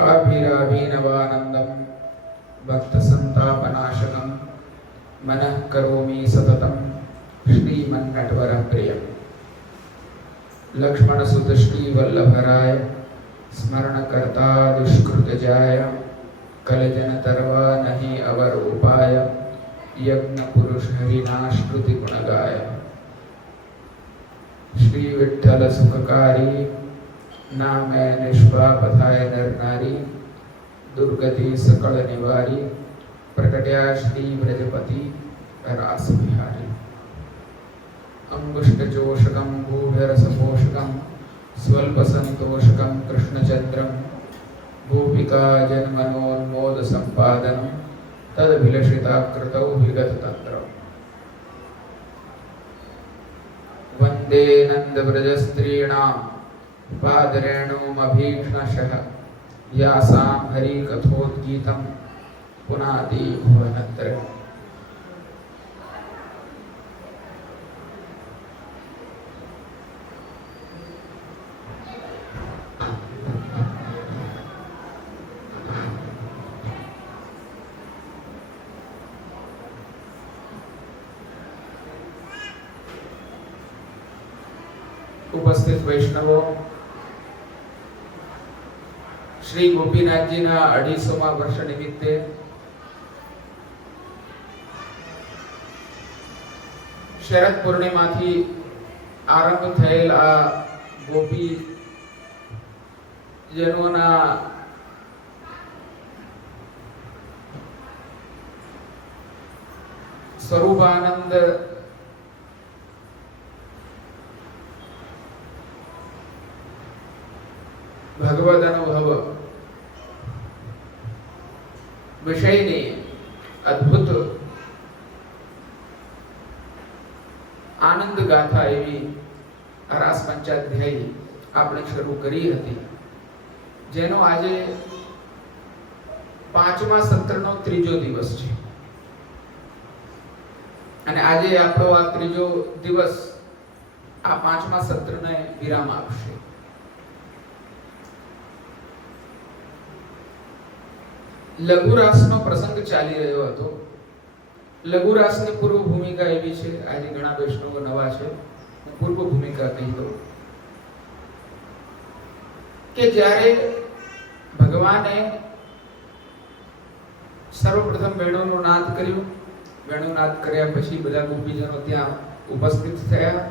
आभिराभिनवानन्दं भक्तसन्तापनाशकं मनः करोमि सततं श्रीमन्नटवरप्रियं लक्ष्मणसुत श्रीवल्लभराय स्मरणकर्ता दुष्कृतजाय कलजनतर्वा नहि अवर उपाय यज्ञ पुरुष हरिनाश्रुति गुणगाय श्री विठ्ठल सुखकारी नामे निष्पाप थाय नर नारी दुर्गति सकल निवारी प्रकट्या श्री ब्रजपति रास बिहारी अंगुष्ठ जोषकं भूभरसपोषकं स्वल्प संतोषकं कृष्णचंद्रं गोपिका जनमनोन्मोद संपादनं तदभिलषिताकृतौ विगततन्त्रम् वन्दे नन्दव्रजस्त्रीणां पादरेणुमभीक्ष्णशः यासां हरिकथोद्गीतं पुनाति भुवनत्रयम्। उपस्थित वैष्णवों, श्री गोपीनाथजीना 250 વર્ષ નિમિત્તે શરદ પૂર્ણિમાથી આરંભ થયેલ આ ગોપીજનોના સ્વરૂપાનંદ ભગવદ અનુભવ વિષયની અદ્ભુત આનંદ ગાથા એવી આ રાસ પંચાધ્યાયી આપણે શરૂ કરી હતી, જેનો આજે 5મા સત્રનો ત્રીજો દિવસ છે અને આજે આપણો આ ત્રીજો દિવસ આ 5મા સત્રને વિરામ આપશે. લઘુરાસનો પ્રસંગ ચાલી રહ્યો હતો. લઘુરાસની પૂર્વ ભૂમિકા એવી છે, આજે ઘણા વૈષ્ણવો નવા છે, પૂર્વ ભૂમિકા કહી દઉં કે જ્યારે ભગવાને સર્વપ્રથમ વેણુનો નાદ કર્યો, વેણુનાદ કર્યા પછી બધા ગોપીજનો ત્યાં ઉપસ્થિત થયા.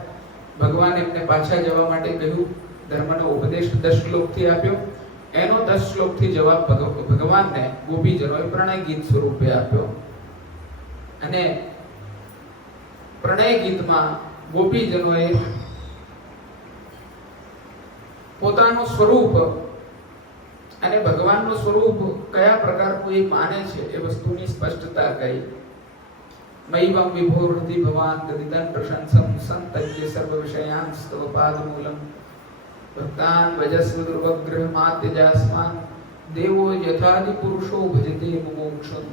ભગવાન એમને પાછા જવા માટે કહ્યું, ધર્મનો ઉપદેશ 10 શ્લોકથી આપ્યો. એનો 10 શ્લોકથી જવાબ ભગવાનને ગોપીજનોએ પ્રણય ગીત સ્વરૂપે આપ્યો અને પ્રણય ગીતમાં ગોપીજનોએ પોતાનું સ્વરૂપ અને ભગવાનનું સ્વરૂપ કયા પ્રકારનું એ માને છે એ વસ્તુની સ્પષ્ટતા કરી. મૈવં વિભોરતિ ભવાન ગદિતં પ્રશંસં સંતજ્ય સર્વ વિષયાન સ્તવ પાદમૂલમ ભક્તાન વજસ્વ દુર્વગ્રહ માત્યજાસ્માન દેવો યથાદિ પુરુષો ભજતે મુમોક્ષમ.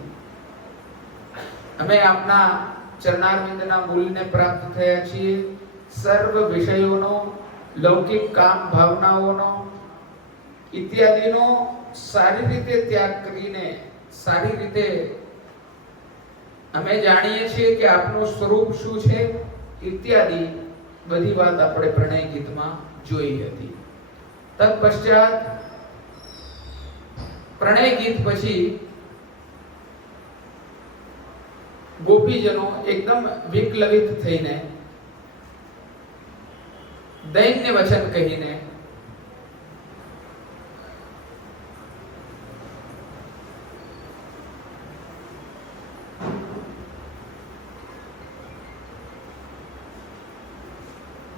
અમે આપના ચરણારવિંદના મૂલને પ્રાપ્ત થયા છીએ. સર્વ વિષયોનો, લૌકિક કામ ભાવનાઓનો ઇત્યાદિનો સારી રીતે ત્યાગ કરીને સારી રીતે અમે જાણીએ છીએ કે આપનું સ્વરૂપ શું છે ઇત્યાદિ બધી વાત આપણે પ્રણય ગીતમાં જોઈ હતી. તત્પશ્ચાત પ્રણય ગીત પછી ગોપીજનો એકદમ વિકલવિત થઈને દૈન્ય વચન કહીને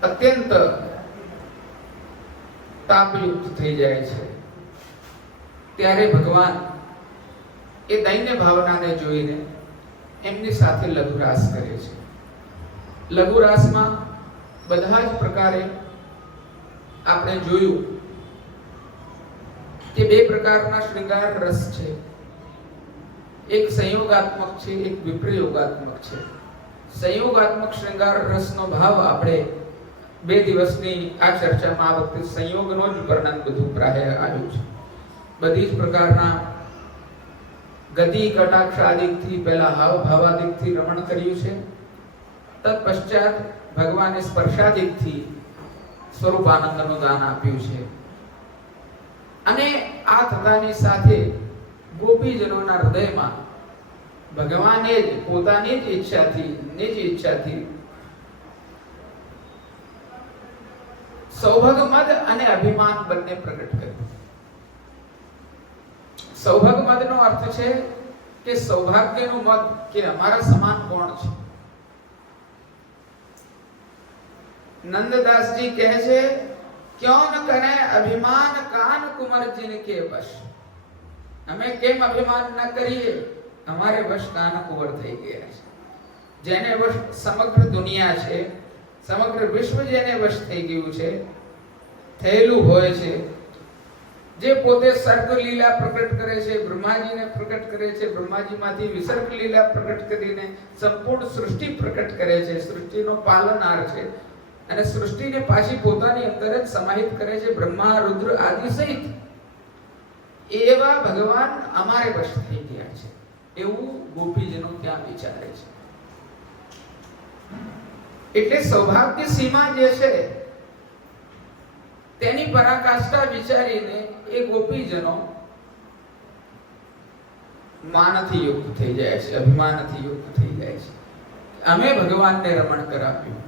અત્યંત તાપયુક્ત થઈ જાય છે. ત્યારે ભગવાન એ દૈન્ય ભાવનાને જોઈને એમની સાથે લઘુરાસ કરે છે. લઘુરાસમાં બધા જ પ્રકારે આપણે જોયું કે 2 પ્રકારના શૃંગાર રસ છે. એક સંયોગાત્મક છે, એક વિપ્રયોગાત્મક છે. સંયોગાત્મક શૃંગાર રસનો ભાવ આપણે 2 દિવસની આ ચર્ચામાં આ વખતે સંયોગનો જ વર્ણન બધું પ્રાય આવ્યું છે. બધી જ પ્રકારના ગતિ કટાક્ષ આદિકથી પહેલા હાવ ભાવાદિકથી રમણ કર્યું છે. તત્પશ્ચાત ભગવાને સ્પર્શાદિકથી સ્વરૂપાનંદનું દાન આપ્યું છે. અને આ થતાની સાથે ગોપીજનોના હૃદયમાં ભગવાને જ પોતાની જ ઈચ્છાથી નિજ ઈચ્છાથી સૌભાગ મદ અને અભિમાન બંને પ્રગટ કર્યું. સૌભાગ મદ નો અર્થ છે કે સૌભાગ્યનું મદ, કે અમારા સમાન કોણ છે. નંદદાસજી કહે છે, ક્यों ન કરે અભિમાન કાન કુંવર जिनके वश. અમે કેમ અભિમાન ન કરીએ, અમારે વશ કાન કુંવર થઈ ગયા છે. જેને વશ સમગ્ર દુનિયા છે, સમગ્ર વિશ્વ જેને વશ થઈ ગયું છે, થયેલું હોય છે, જે પોતે સર્ગ લીલા પ્રગટ કરે છે, બ્રહ્માજીને પ્રગટ કરે છે, બ્રહ્માજીમાંથી વિસર્ગ લીલા પ્રગટ કરીને સંપૂર્ણ સૃષ્ટિ પ્રગટ કરે છે, સૃષ્ટિનો પાલનહાર છે અને સૃષ્ટિને પાછી પોતાની અંદર જ સમાહિત કરે છે, બ્રહ્મા રુદ્ર આદિ સહિત. એવા ભગવાન અમારે વશ થઈ ગયા છે, એવું ગોપીજનો ત્યાં વિચારે છે. એટલે સૌભાગ્ય સીમા જે છે તેની પરાકાષ્ઠા વિચારીને એ ગોપીજનો માનથી યુક્ત થઈ જાય છે, અભિમાનથી યુક્ત થઈ જાય છે. અમે ભગવાનને રમણ કરાવ્યું.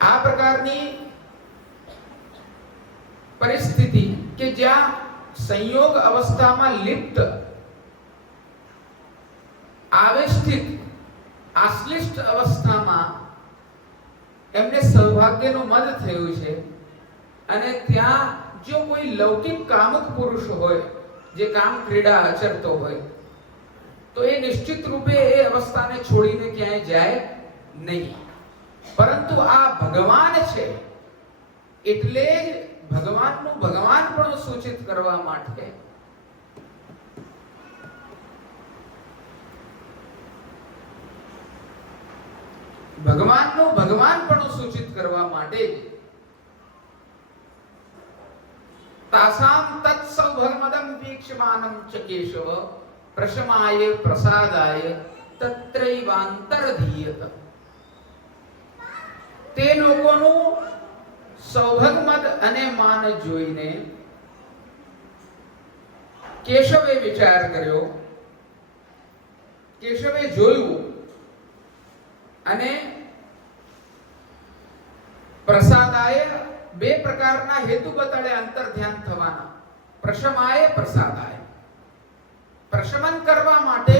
આ પ્રકારની પરિસ્થિતિ કે જ્યાં સંયોગ અવસ્થામાં લિપ્ત આવેષ્ટિત આશ્લિષ્ટ અવસ્થામાં એમને સૌભાગ્યનું મદ થયું છે. અને ત્યાં જો કોઈ લૌકિક કામક પુરુષ હોય, જે કામ ક્રીડા આચરતો હોય, તો એ નિશ્ચિત રૂપે એ અવસ્થાને છોડીને ક્યાંય જાય નહીં. પરંતુ આ ભગવાન છે એટલે જ ભગવાનનું ભગવાન પણ સૂચિત કરવા માટે ભગવાનનું ભગવાન પણ સૂચિત કરવા માટે જ તાસામ તત્સૌભગમદં વીક્ષ્યમાનં ચ કેશવ પ્રશમાય પ્રસાદાય તત્રૈવાંતરધીયત. તે લોકોનું સૌભાગમદ અને માન જોઈને કેશવે વિચાર કર્યો, કેશવે જોયું અને પ્રસાદાય બે પ્રકારના હેતુ બતાડે અંતર ધ્યાન થવાના. પ્રશમાય પ્રસાદાય, પ્રશમન કરવા માટે,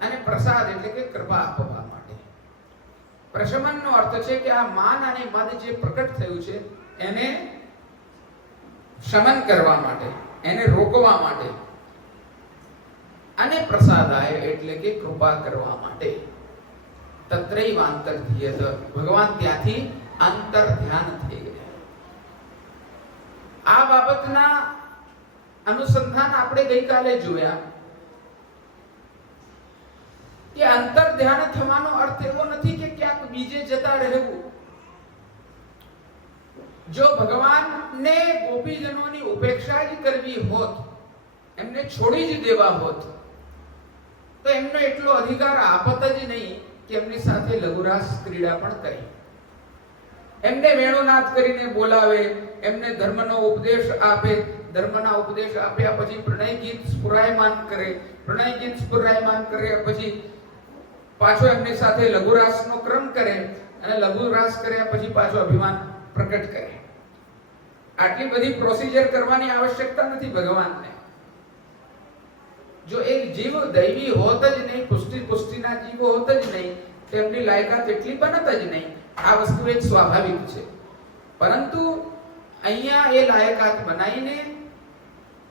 અને પ્રસાદ એટલે કે કૃપા આપવા માટે. પ્રશમનનો અર્થ છે કે આ માન અને મદ જે પ્રકટ થયું છે એને શમન કરવા માટે, એને રોકવા માટે. અને પ્રસાદાય એટલે કે કૃપા કરવા માટે. તત્રૈવાંતરધીયત, ભગવાન ત્યાંથી અંતર ધ્યાન થઈ ગયા. આ બાબતના અનુસંધાન આપણે ગઈકાલે જોયા કે અંતર ધ્યાન થવાનો અર્થ એવો નથી કે ક્યાંક બીજે જતા રહેવું. જો ભગવાનને ગોપીજનોની ઉપેક્ષા જ કરવી હોત, એમને છોડી જ દેવા હોત, તો એમનો એટલો અધિકાર આપત જ નહીં કે એમની સાથે લઘુરાસ ક્રીડા પણ કરી. એમને વેણુનાદ કરીને બોલાવે, એમને ધર્મનો ઉપદેશ આપે, ધર્મના ઉપદેશ આપ્યા પછી પ્રણય ગીત સ્ફુરાયમાન કરે, પ્રણય ગીત સ્ફુરાયમાન કર્યા પછી પાછો એમની સાથે લઘુરાસનો ક્રમ કરે, અને લઘુરાસ કર્યા પછી પાછો અભિમાન પ્રકટ કરે. આટલી બધી પ્રોસિજર કરવાની આવશ્યકતા નથી ભગવાનને. જો એક જીવ દૈવી હોત જ નહીં, પુષ્ટિના જીવો હોત જ નહીં, તેમની લાયકાત એટલી બનત જ નહીં. આ વસ્તુ એક સ્વાભાવિક છે. પરંતુ અહીંયા એ લાયકાત બનાવીને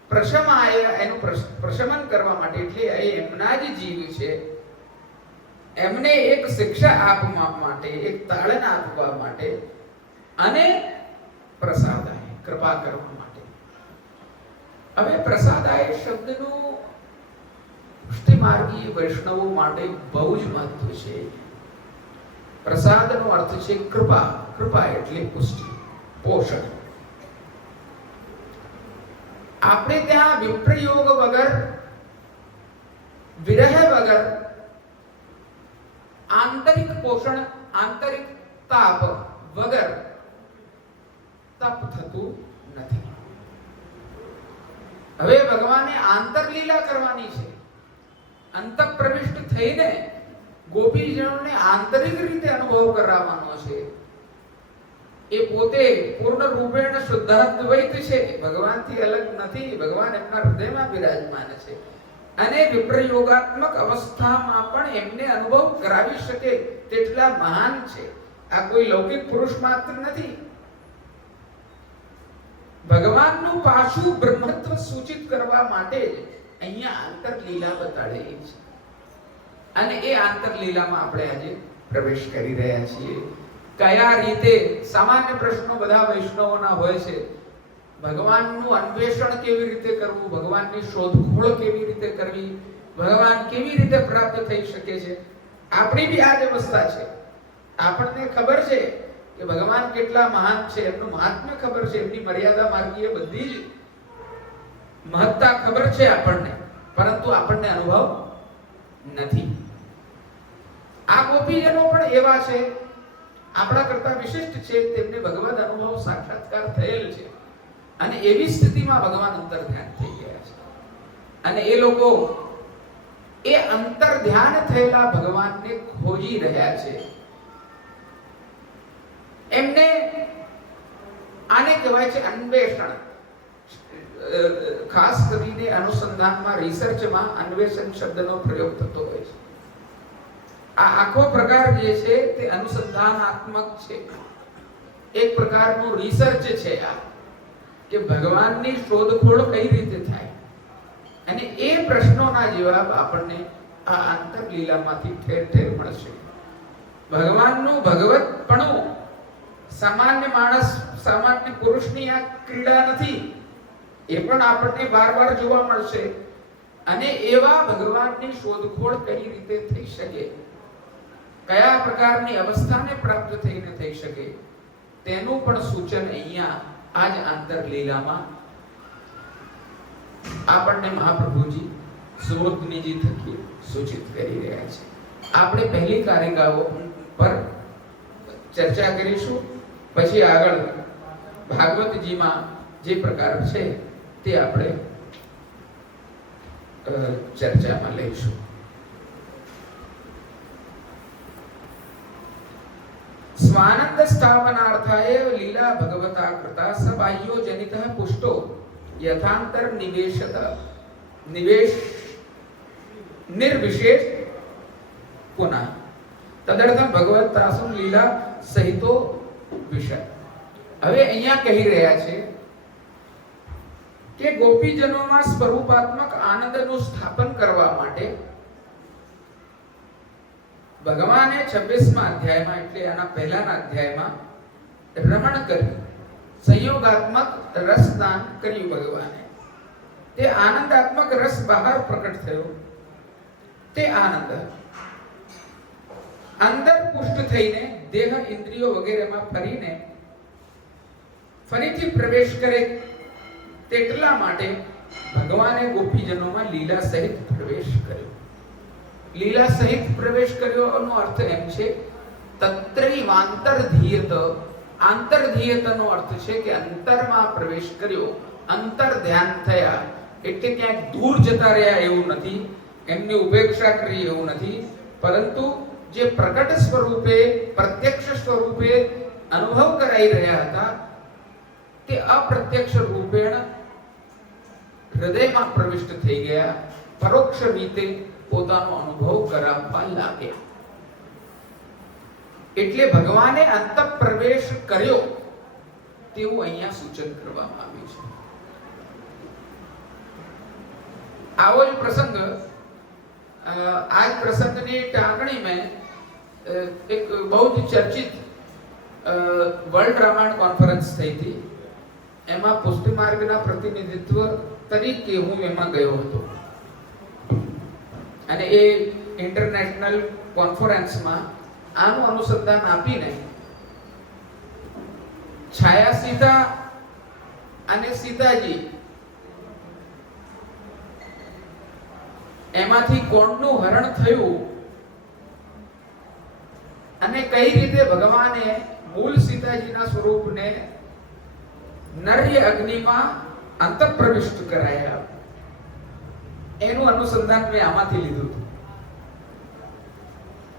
પ્રશમાય, એનું પ્રશમન કરવા માટે, એટલે એ એમના જ જીવ છે, એમને એક શિક્ષા આપવા માટે, એક તાળન આપવા માટે, અને પ્રસાદાય, કૃપા કરવા માટે. હવે પ્રસાદાય શબ્દનું પુષ્ટિમાર્ગી વૈષ્ણવો માટે બહુ જ મહત્વ છે. પ્રસાદનો અર્થ છે કૃપા. કૃપા એટલે પુષ્ટિ, પોષણ. આપણે ત્યાં વિપ્રયોગ વગર, વિરહ વગર આંતરિક પોષણ, આંતરિક તાપ વગર તપ થતું નથી. હવે ભગવાને આંતરલીલા કરવાની છે. અંતઃ પ્રવિષ્ટ થઈને ગોપીજનોને આંતરિક રીતે અનુભવ કરાવવાનો છે. એ પોતે પૂર્ણ રૂપેણ શુદ્ધાદ્વૈત છે, ભગવાનથી અલગ નથી. ભગવાન એમના હૃદયમાં બિરાજમાન છે અને વિપ્રયોગાત્મક અવસ્થામાં પણ એમને અનુભવ કરાવી શકે તેટલા મહાન છે. આ કોઈ લૌકિક પુરુષ માત્ર નથી. ભગવાનનું પાછું બ્રહ્મત્વ સૂચિત કરવા માટે જ અહીંયા આંતરલીલા બતાડેલી છે અને એ આંતરલીલામાં આપણે આજે પ્રવેશ કરી રહ્યા છીએ. કયા રીતે? સામાન્ય પ્રશ્નો બધા વૈષ્ણવોના હોય છે. ભગવાનનું અન્વેષણ કેવી રીતે કરવું, ભગવાનની શોધખોળ કેવી રીતે કરવી, ભગવાન કેવી રીતે પ્રાપ્ત થઈ શકે છે. આપણી બી આ જ અવસ્થા છે. આપણને ખબર છે કે ભગવાન કેટલા મહાન છે, એમનું મહાત્મ્ય ખબર છે, એમની મર્યાદા માર્ગીય બધી જ મહત્તા ખબર છે આપણને, પરંતુ આપણને અનુભવ નથી. આ ગોપીજનો પણ એવા છે, આપણા કરતા વિશિષ્ટ છે. તેમને ભગવદ અનુભવ સાક્ષાત્કાર થયેલ છે અને એવી સ્થિતિમાં ભગવાન અંતર ધ્યાન થઈ ગયા છે અને એ લોકો એ અંતર ધ્યાન થયેલા ભગવાનને ખોજી રહ્યા છે. એમને આને કહેવાય છે અન્વેષણ. ખાસ કરીને અનુસંધાનમાં, રિસર્ચમાં અન્વેષણ શબ્દનો પ્રયોગ થતો હોય છે. આ આખો પ્રકાર જે છે તે અનુસંધાનાત્મક છે. એક પ્રકારનું રિસર્ચ છે આ, કે ભગવાનની શોધખોળ કઈ રીતે થાય અને એ પ્રશ્નોના જવાબ આપણને આ આંતરલીલામાંથી ઠેર ઠેર મળશે. ભગવાનનું ભગવતપણું સામાન્ય માણસ, સામાન્ય પુરુષની આ ક્રીડા નથી. એ પણ આપણને વારવાર જોવા મળશે અને એવા ભગવાનની શોધખોળ કઈ રીતે થઈ શકે, કયા પ્રકારની અવસ્થાને પ્રાપ્ત થઈને થઈ શકે, તેનું પણ સૂચન અહીંયા આજ આંતરલીલામાં આપણને મહાપ્રભુજી સુબોધનીજી થકી સૂચિત કરી રહ્યા છે. આપણે પહેલી કારિકાઓ પર ચર્ચા કરીશું, પછી આગળ ભાગવતજીમાં જે પ્રકાર છે તે આપણે ચર્ચામાં લઈશું. स्वानंद स्थापनार्थाय लीला भगवता कृता सबाह्यो जनितः पुष्टो यथांतर निवेशत निवेश निर्विशेष पुनः तदर्थम भगवतासुम लीला सहितो विषय. હવે અહીંયા કહી રહ્યા છે કે ગોપીજનોમાં સ્વરૂપાત્મક આનંદનું સ્થાપન કરવા માટે ભગવાને 26મા અધ્યાયમાં, એટલે આના પહેલાના અધ્યાયમાં રમણ કર્યું, સંયોગાત્મક રસદાન કર્યું ભગવાને. તે આનંદાત્મક રસ બહાર પ્રકટ થયો. તે આનંદ અંદર પુષ્ટ થઈને દેહ, ઇન્દ્રિયો વગેરેમાં ફરીને ફરીથી પ્રવેશ કરે તેટલા માટે ભગવાને ગોપીજનોમાં લીલા સહિત પ્રવેશ કર્યો. લીલા સહિત પ્રવેશ કર્યો નો અર્થ એમ છે તત્રૈવાંતરધીયત. આંતરધીયતનો અર્થ છે કે અંતરમાં પ્રવેશ કર્યો, અંતર ધ્યાન થયા. એટલે ક્યાંક દૂર જતા રહ્યા એવું નથી, એમની ઉપેક્ષા કરી એવું નથી, પરંતુ જે પ્રકટ સ્વરૂપે, પ્રત્યક્ષ સ્વરૂપે અનુભવ કરાઈ રહ્યા હતા તે અપ્રત્યક્ષ રૂપેણ હૃદયમાં પ્રવિષ્ટ થઈ ગયા, પરોક્ષ રીતે પોતાનો અનુભવ કરાવવા લાગ્યા. એટલે ભગવાને અંતઃ પ્રવેશ કર્યો તેવું અહીંયા સૂચન કરવામાં આવ્યું છે. આવો જ પ્રસંગ, આજ પ્રસંગની ટાંકણી में એક બહુ જ ચર્ચિત વર્લ્ડ રામાયણ કોન્ફરન્સ થઈ હતી. એમાં પુષ્ટિ માર્ગના પ્રતિનિધિત્વ તરીકે હું એમાં ગયો હતો અને એ ઇન્ટરનેશનલ કોન્ફરન્સમાં આનું અનુસંધાન આપીને છાયા સીતા અને સીતાજી એમાંથી કોણનું હરણ થયું અને કઈ રીતે ભગવાને મૂળ સીતાજીના સ્વરૂપને નર્ય અગ્નિમાં અંતઃપ્રવિષ્ટ કરાયા, એનું અનુસંધાન મેં આમાંથી લીધું હતું.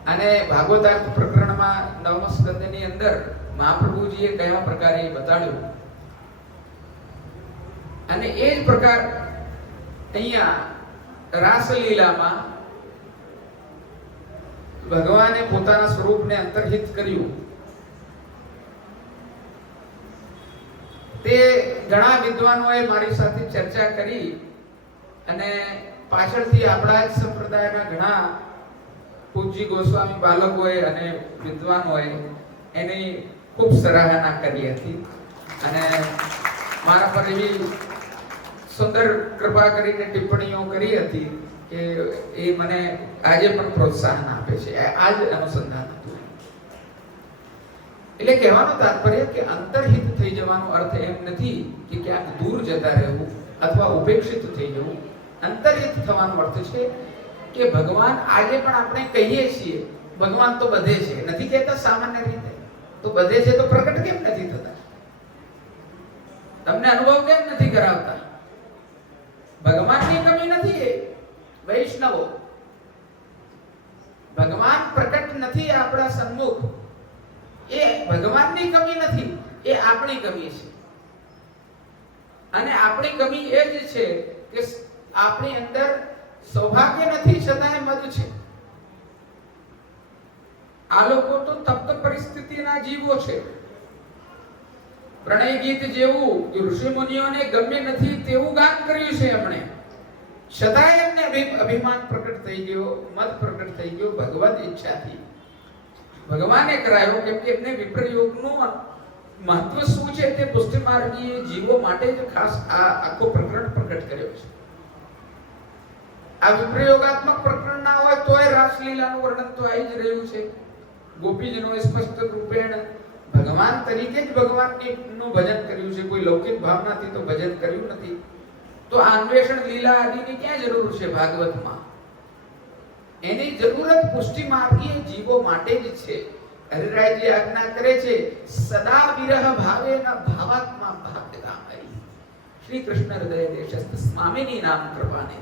અને ભાગવતાર્થ પ્રકરણમાં 9મા સ્કંદની અંદર મહાપ્રભુજીએ કયા પ્રકારે બતાડ્યું અને એ જ પ્રકાર અહીંયા રાસલીલામાં ભગવાને પોતાના સ્વરૂપને અંતર્હિત કર્યું. તે ઘણા વિદ્વાનોએ મારી સાથે ચર્ચા કરી અને પાછળથી આપણા જ સંપ્રદાયના ઘણા પૂજ્ય ગોસ્વામી બાલકોએ અને વિદ્વાનોએ એની ખૂબ સરાહના કરી હતી અને મારા પર એવી સુંદર કૃપા કરીને ટિપ્પણીઓ કરી હતી કે એ મને આજે પણ પ્રોત્સાહન આપે છે. આ જ અનુસંધાન હતું. એટલે કહેવાનો તાત્પર્ય કે અંતર્હિત થઈ જવાનો અર્થ એમ નથી કે ક્યાંક દૂર જતા રહેવું અથવા ઉપેક્ષિત થઈ જવું. અંતર્હિત થવાનો અર્થ છે કે ભગવાન આજે પણ આપણે કહીએ છીએ ભગવાન તો બધે છે, નથી કહેતા સામાન્ય રીતે તો બધે છે, તો પ્રગટ કેમ નથી થતા? તમને અનુભવ કેમ નથી કરાવતા? ભગવાનની કમી નથી. એ વૈષ્ણવો, ભગવાન પ્રગટ નથી આપણા સન્મુખ, એ ભગવાનની કમી નથી, એ આપણી કમી છે. અને આપણી કમી એ જ છે કે આપણી અંદર સૌભાગ્ય નથી, છતાંય મદ છે. આ લોકો તો તપ્ત પરિસ્થિતિના જીવો છે. પ્રણય ગીત જેવું ઋષિ મુનિઓને ગમે નથી તેવું ગાન કર્યું છે એમણે, છતાંય એમને અભિમાન પ્રગટ થઈ ગયો, મદ પ્રગટ થઈ ગયો ભગવદ ઈચ્છાથી. ભગવાને કરાયો કેમ કે એમને વિપ્રયોગનું મહત્વ શું છે તે પુષ્ટિ માર્ગીય જીવો માટે જ ખાસ આ આખો પ્રકરણ પ્રગટ કર્યો છે. આ વિપ્રયોગાત્મક પ્રકરણ ના હોય તોય રાસલીલાનું વર્ણન તો આવી જ રહ્યું છે. ગોપીજનોએ સ્પષ્ટ રૂપેણ ભગવાન તરીકે જ ભગવાનનું ભજન કર્યું છે, કોઈ લૌકિક ભાવનાથી તો ભજન કર્યું નથી. તો આ અન્વેષણ લીલા આદિની ક્યાં જરૂર છે ભાગવતમાં? એની જરૂરત પુષ્ટિ માર્ગીય જીવો માટે જ છે. હરિરાયજી આજ્ઞા કરે છે સદા વિરહ ભાવે ન ભાવાત્મા ભાગગામઈ શ્રી કૃષ્ણ હૃદય દેશસ્થ સ્વામીની નામ કૃપાને.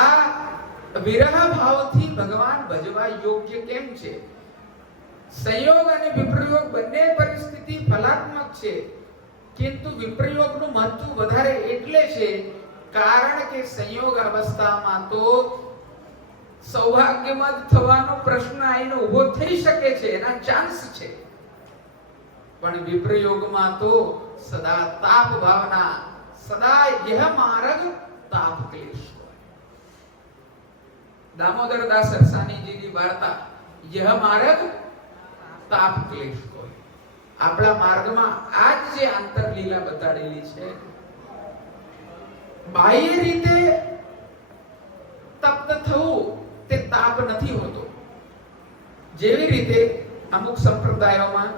આ વિરહ ભાવથી ભગવાન ભજવા યોગ્ય કેમ છે? સંયોગ અને વિપ્રયોગ બંને પરિસ્થિતિ ફલાત્મક છે, કિંતુ વિપ્રયોગનું મહત્વ વધારે એટલે છે કારણ કે સંયોગ અવસ્થામાં તો સૌભાગ્યમદ થવાનો પ્રશ્ન આઈને ઊભો થઈ શકે છે, એના ચાન્સ છે. પણ વિપ્રયોગમાં તો સદા તાપ ભાવના, સદા यह માર્ગ તાપ ક્લેશ. દામોદર દાસ સરસાણીજીની વાર્તા यह માર્ગ તાપ ક્લેશ હોય. આપણા માર્ગમાં આ જ જે આંતરલીલા બતાડેલી છે. બાહ્ય રીતે તપ્ત થવું તે તાપ નથી હોતો. જેવી રીતે અમુક સંપ્રદાયોમાં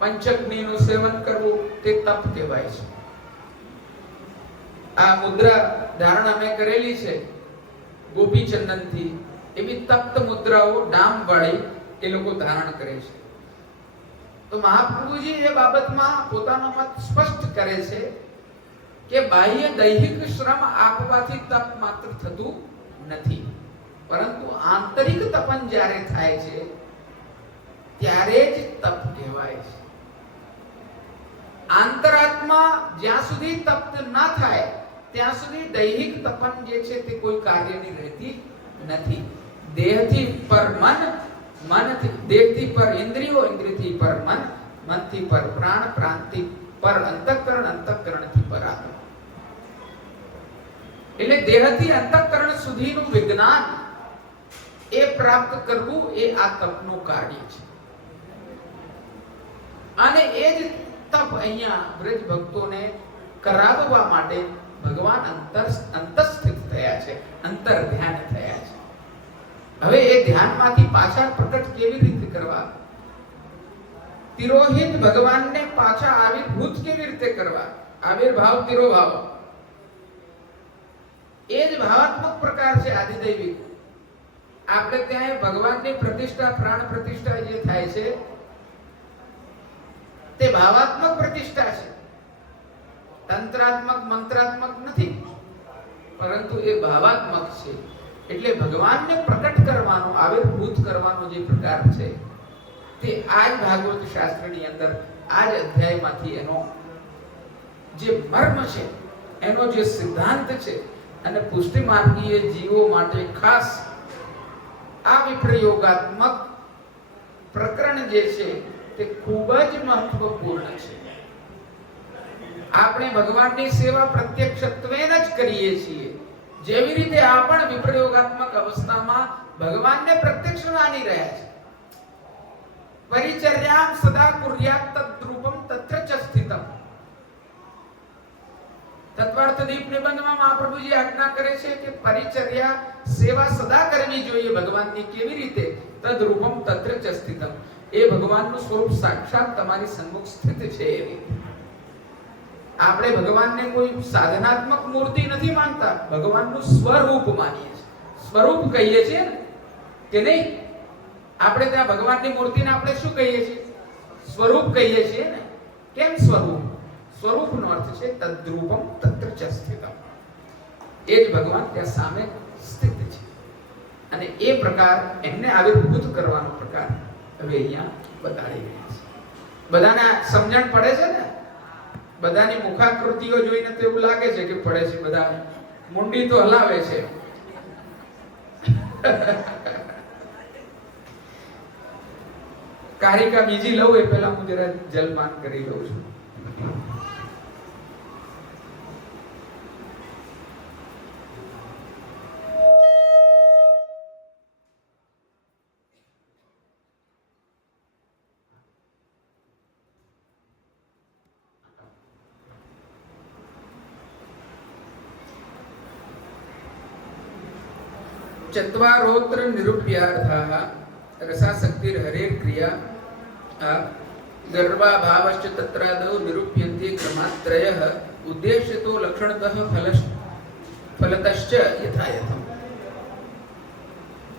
પંચગ્નિનું સેવન કરવું તે તપ કહેવાય છે. આ મુદ્રા ધારણ અમે કરેલી છે ગોપી ચંદનથી, એવી તપ્ત મુદ્રાઓ ડામ વાળી એ લોકો ધારણ કરે છે. તો મહાપ્રભુજી એ બાબતમાં પોતાનો મત સ્પષ્ટ કરે છે કે બાહ્ય દૈહિક શ્રમ આપવાથી તપ માત્ર થતું નથી, પરંતુ આંતરિક તપન જ્યારે થાય છે ત્યારે જ તપ કહેવાય છે. આંતરાત્મા જ્યાં સુધી તપ્ત ના થાય ત્યાં સુધી દૈહિક તપન જે છે તે કોઈ કાર્યની રહેતી નથી. દેહથી પર મન, મનથી દેહથી પર ઇન્દ્રિયો, ઇન્દ્રિયથી પર મન, મનથી પર પ્રાણ, પ્રાણથી પર અંતઃકરણ, અંતઃકરણથી પર આત્મા. એટલે દેહથી અંતઃકરણ સુધીનું વિજ્ઞાન એ પ્રાપ્ત કરવું એ આ તપનું કાર્ય છે. અને એ જ તપ અહીંયા બ્રજ ભક્તોને કરાવવા માટે ભગવાન અંતસ્થિત થયા છે, અંતર ધ્યાન થયા છે. હવે એ ધ્યાનમાંથી પાછા પ્રકટ કેવી રીતે કરવા? તિરોહિત ભગવાનને પાછા આવિર્ભૂત કેવી રીતે કરવા? આવિર્ભાવ તિરોભાવ. એ જ ભાવાત્મક પ્રકાર છે આદિદૈવિક. આપણે ત્યાં ભગવાનની પ્રતિષ્ઠા, પ્રાણ પ્રતિષ્ઠા જે થાય છે તે ભાવાત્મક પ્રતિષ્ઠા છે, તંત્રાત્મક મંત્રાત્મક નથી, પરંતુ એ ભાવાત્મક છે. એટલે ભગવાનને પ્રકટ કરવાનો, આવિર્ભૂત કરવાનો જે પ્રકાર છે તે આ જ ભાગવત શાસ્ત્રની અંદર આ જ અધ્યાયમાંથી એનો જે મર્મ છે, એનો જે સિદ્ધાંત છે, અને પુષ્ટિ માર્ગીય જીવો માટે ખાસ આ વિપ્રયોગાત્મક પ્રકરણ જે છે તે ખૂબ જ મહત્વપૂર્ણ છે. આપણે ભગવાનની સેવા પ્રત્યક્ષત્વેન જ કરીએ છીએ, જેવી રીતે આ પણ વિપ્રયોગાત્મક અવસ્થામાં ભગવાનને પ્રત્યક્ષ માની રહ્યા છે. પરિચર્યામ સદા કુર્યાત તદ્રૂપમ તત્ર ચ સ્થિતમ. તત્વાર્થ દીપ નિબંધમાં મહાપ્રભુજી આજ્ઞા કરે છે કે પરિચર્યા, સેવા સદા કરવી જોઈએ ભગવાનની. કેવી રીતે? તદ્રૂપમ તત્ર ચ સ્થિતમ. એ ભગવાનનું સ્વરૂપ સાક્ષાત તમારી સન્મુખ સ્થિત છે. આપણે ભગવાનને કોઈ સાધનાત્મક મૂર્તિ નથી માનતા, ભગવાનનું સ્વરૂપ માનીએ છીએ. સ્વરૂપ કહીએ છીએ ને કે નહીં? આપણે ત્યાં ભગવાનની મૂર્તિને આપણે શું કહીએ છીએ? સ્વરૂપ કહીએ છીએ ને. કેમ સ્વરૂપ? સ્વરૂપનો અર્થ છે તદ્રૂપમ તત્ર ચ સ્થિતમ. એ જ ભગવાન ત્યાં સામે સ્થિત છે. અને એ પ્રકાર એમને આવિર્ભૂત કરવાનો પ્રકાર હવે અહીંયા બતાડી રહ્યા છે. બધાને સમજણ પડે છે ને? બધાની મુખાકૃતિઓ જોઈને તો એવું લાગે છે કે પડે છે. બધા મુંડી તો હલાવે છે. કારિકા બીજી લઉં એ પહેલા હું જરા જલપાન કરી લઉં છું. चत्वारोत्र निरूप्यार्थाः रसासक्तिर् हरेर् क्रिया गर्भाभावश्च तत्रादौ निरूप्यन्ते क्रमात्रयः उद्देश्यतो लक्षणतः फलतश्च यथायथम्.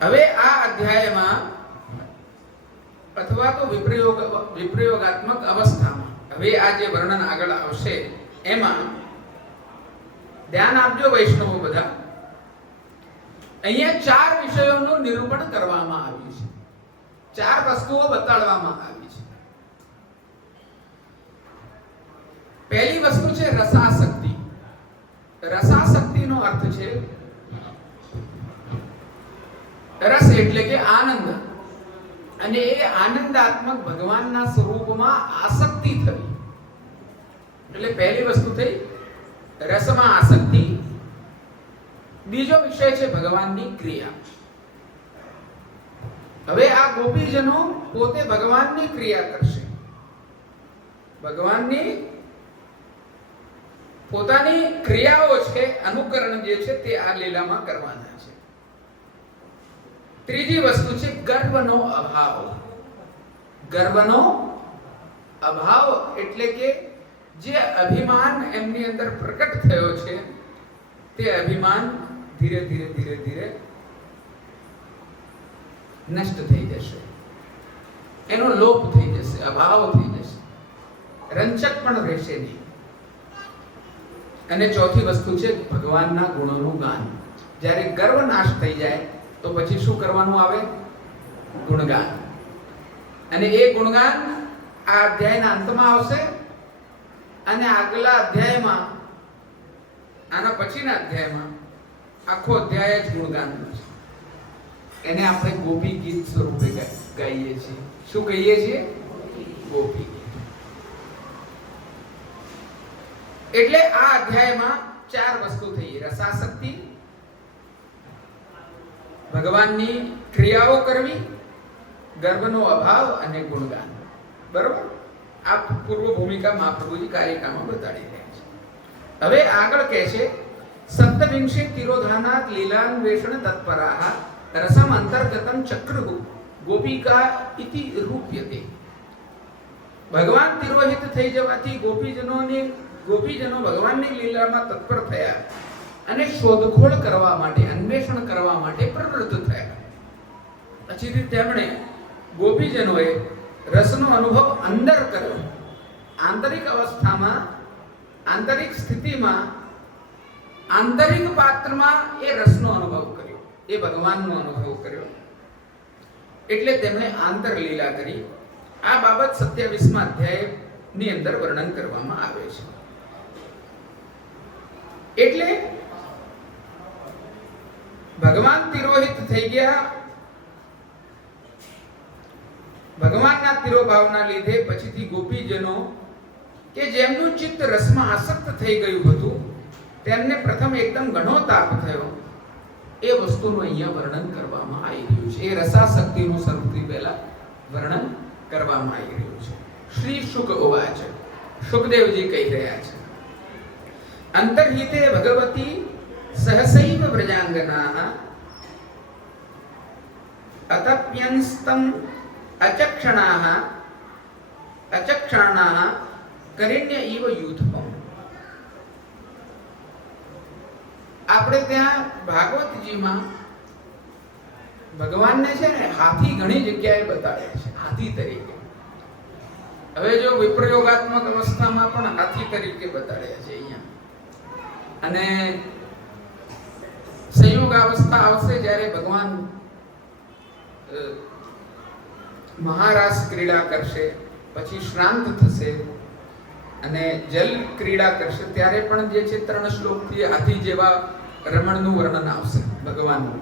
હવે આ અધ્યાયમાં અથવા તો વિપ્રયોગાત્મક અવસ્થામાં હવે આ જે વર્ણન આગળ આવશે એમાં ધ્યાન આપજો વૈષ્ણવો બધા. અહીંયા ચાર વિષયોનું નિરૂપણ કરવામાં આવ્યું છે. ચાર વસ્તુઓ બતાડવામાં આવી છે. પહેલી વસ્તુ છે રસાસક્તિ. રસાસક્તિનો અર્થ છે રસ એટલે કે આનંદ, અને એ આનંદાત્મક ભગવાનના સ્વરૂપમાં આસક્તિ થવી. એટલે પહેલી વસ્તુ થઈ રસમાં આસક્તિ. બીજો વિષય છે ભગવાનની ક્રિયા. હવે આ ગોપીજનો પોતે ભગવાનની ક્રિયા કરશે. ભગવાનની પોતાની ક્રિયાઓ છે, અનુકરણ જે છે તે આ લીલામાં કરવાના છે. ત્રીજી વસ્તુ છે ગર્વનો અભાવ. ગર્વનો અભાવ એટલે કે જે અભિમાન એમની અંદર પ્રકટ થયો છે તે અભિમાન ધીરે ધીરે ધીરે ધીરે નષ્ટ થઈ જશે, એનો લોપ થઈ જશે, અભાવ થઈ જશે, રંચક પણ રહેશે નહીં. અને ચોથી વસ્તુ છે ભગવાનના ગુણોનું ગાન. જ્યારે ગર્વ નાશ થઈ જાય તો પછી શું કરવાનું આવે? ગુણગાન. અને એ ગુણગાન આ અધ્યાયના અંતમાં આવશે, અને આગલા અધ્યાયમાં, આના પછીના અધ્યાયમાં આખો અધ્યાય જ ગુણગાનનો છે. એને આપણે ગોપી ગીત સ્વરૂપે ગાઈએ છીએ. શું કહીએ છીએ? ગોપી ગીત. એટલે આ અધ્યાયમાં ચાર વસ્તુ થઈ: રસાસક્તિ, ભગવાનની ક્રિયાઓ કરવી, ગર્વનો અભાવ અને ગુણગાન. બરોબર? આ પૂર્વ ભૂમિકા મહાપ્રભુજી કારિકામાં બતાડી રહ્યા છે. હવે આગળ કહે છે સપ્તવિંશે તિરોધાનાત લીલાન્વેષણ તત્પરાઃ રસમ અંતર્ગતમ ચક્રુઃ ગોપિકા ઇતિ રૂપ્યતે. ભગવાન તિરોહિત થઈ જવાથી ગોપીજનો ભગવાનની લીલામાં તત્પર થયા અને શોધખોળ કરવા માટે, અન્વેષણ કરવા માટે પ્રવૃત્ત થયા. પછીથી તેમણે ગોપીજનોએ રસનો અનુભવ અંદર કર્યો. આંતરિક અવસ્થામાં, આંતરિક સ્થિતિમાં, આંતરિક પાત્રમાં એ રસનો અનુભવ કર્યો, એ ભગવાનનો અનુભવ કર્યો. એટલે તેમણે આંતરલીલા કરી. આ બાબત 27મા અધ્યાયની અંદર વર્ણન કરવામાં આવે છે. એટલે ભગવાન તિરોહિત થઈ ગયા. ભગવાનના તિરોભાવના લીધે પછીથી ગોપીજનો કે જેમનું ચિત્ત રસમાં આસક્ત થઈ ગયું હતું, તેમને પ્રથમ એકદમ ઘણો તાપ થયો. એ વસ્તુનું અહીંયા વર્ણન કરવામાં આવી રહ્યું છે. એ રસાસક્તિનું સૌથી પહેલા વર્ણન કરવામાં આવી રહ્યું છે. શ્રી શુક ઉવાચ, શુકદેવજી કહી રહ્યા છે, અંતર્હિતે ભગવતી સહસૈવ વ્રજાંગનાઃ અતપ્યંસ્તમ અચક્ષણાઃ કરિણ્ય ઇવ યુથપમ. આપણે ત્યાં ભાગવતજીમાં ભગવાનને છે ને હાથી ઘણી જગ્યાએ બતાવે છે, હાથી તરીકે. હવે જો વિપ્રયોગાત્મક અવસ્થામાં પણ હાથી તરીકે બતાડ્યા છે અહીંયા. અને સંયોગ અવસ્થા આવશે જ્યારે ભગવાન મહારાસ ક્રીડા કરશે, પછી શ્રાંત થશે અને જલ ક્રીડા કરશે, ત્યારે પણ જે છે 3 શ્લોકથી હાથી જેવા રમણનું વર્ણન આવશે ભગવાનનું.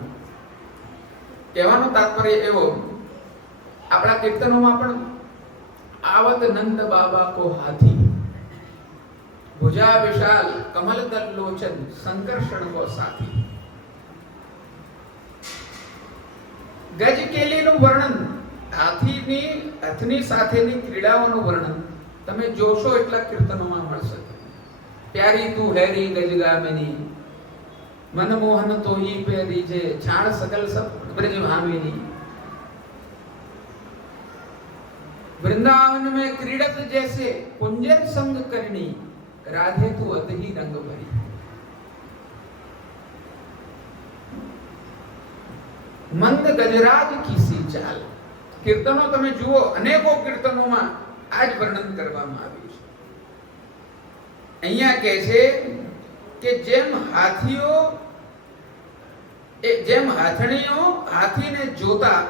કહેવાનો તાત્પર્ય એવો, આપણા કીર્તનોમાં પણ આવત નંદ બાબા કો હાથી, ભુજા વિશાલ કમલ દલ લોચન સંકર્ષણ કો સાથી. ગજ કેલીનું વર્ણન, હાથની સાથેની ક્રીડાઓનું વર્ણન તમે જોશો એટલા કીર્તનોમાં મળશે. પ્યારી તું હેરી ગજગામિની, મનમોહન તો હી પેરી જે છાણ સકલ સબ બ્રજ ભામિની. वृंदावन में क्रीडत जैसे कुंजर संग करनी, राधे तू अतही रंग भरी. મંદ ગજરાજ કીસી ચાલ. કીર્તનો તમે જુઓ, અનેકો કીર્તનોમાં આ જ વર્ણન કરવામાં આવ્યું છે. અહીંયા કહે છે કે જેમ હાથણીઓ હાથીને જોતા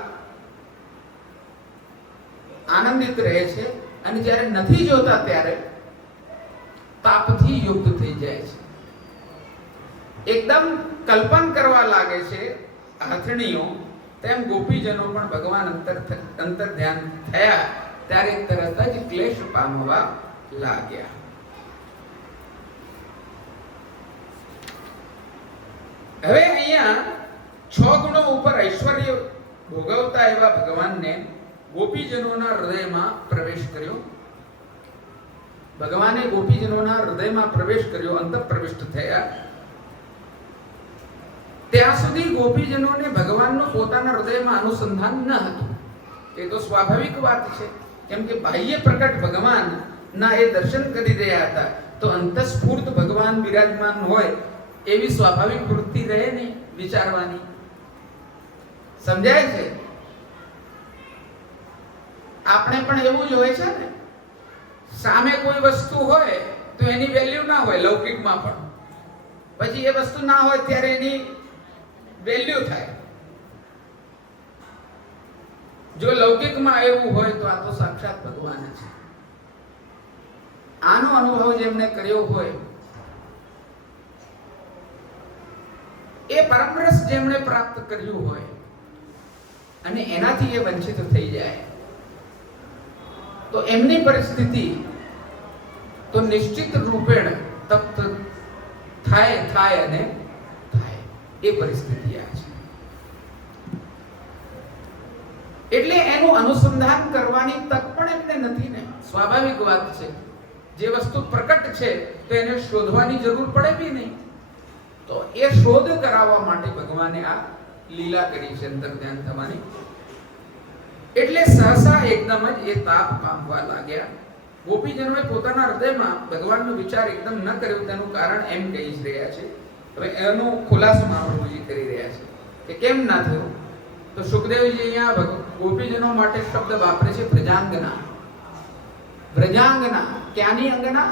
આનંદિત રહે છે, અને જ્યારે નથી જોતા ત્યારે તાપથી યુક્ત થઈ જાય છે, એકદમ કલ્પન કરવા લાગે છે હાથણીઓ, તેમ ગોપીજનો પણ ભગવાન અંતર ધ્યાન થયા ત્યારે તરત જ ક્લેશ પામવા લાગ્યા. હવે અહીંયા 6 ગુણો ઉપર ઐશ્વર્ય ભોગવતા એવા ભગવાનને ગોપીજનોના હૃદયમાં પ્રવેશ કર્યો. ભગવાને ગોપીજનોના હૃદયમાં પ્રવેશ કર્યો, અંતઃપ્રવિષ્ટ થયા. ત્યાં સુધી ગોપીજનોને ભગવાનનું પોતાના હૃદયમાં અનુસંધાન ન હતું. એ તો સ્વાભાવિક વાત છે, કેમ કે બાહ્ય પ્રકટ ભગવાનના એ દર્શન કરી રહ્યા હતા, તો અંતઃસ્ફૂર્ત ભગવાન બિરાજમાન હોય એવી સ્વાભાવિક વૃત્તિ રહે નહીં વિચારવાની. સમજાય છે? આપણે પણ એવું જ હોય છે ને, સામે કોઈ વસ્તુ હોય તો એની વેલ્યુ ના હોય લૌકિકમાં પણ, પછી એ વસ્તુ ના હોય ત્યારે એની વેલ્યુ થાય. જો લૌકિકમાં એવું હોય તો આ તો સાક્ષાત ભગવાન છે. આનો અનુભવ જેમને કર્યો હોય, એ પરમરસ જેમણે પ્રાપ્ત કર્યું હોય અને એનાથી એ વંચિત થઈ જાય, તો એમની પરિસ્થિતિ તો નિશ્ચિત રૂપેણ તપ્ત થાય અને થાય. એ પરિસ્થિતિ આ છે. એટલે એનું અનુસંધાન કરવાની તક પણ એમને નથી ને. સ્વાભાવિક વાત છે, જે વસ્તુ પ્રકટ છે તો એને શોધવાની જરૂર પડે બી નહીં. તો એ શોધ કરાવવા માટે ભગવાને આ લીલા કરી છે, અંતર ધ્યાન થવાની. એટલે સહસા એકદમ જ એ તાપ પામવા લાગ્યા. ગોપીજનોએ પોતાના હૃદયમાં ભગવાનનો વિચાર એકદમ ન કર્યો, તેનું કારણ એમ કહી રહ્યા છે હવે એનો ખુલાસો મહાપ્રભુજી કરી રહ્યા છે કે કેમ ના થયું. તો સુખદેવજી અહીંયા ગોપીજનો માટે શબ્દ વાપરે છે વ્રજાંગના. વ્રજાંગના ક્યાંની અંગના?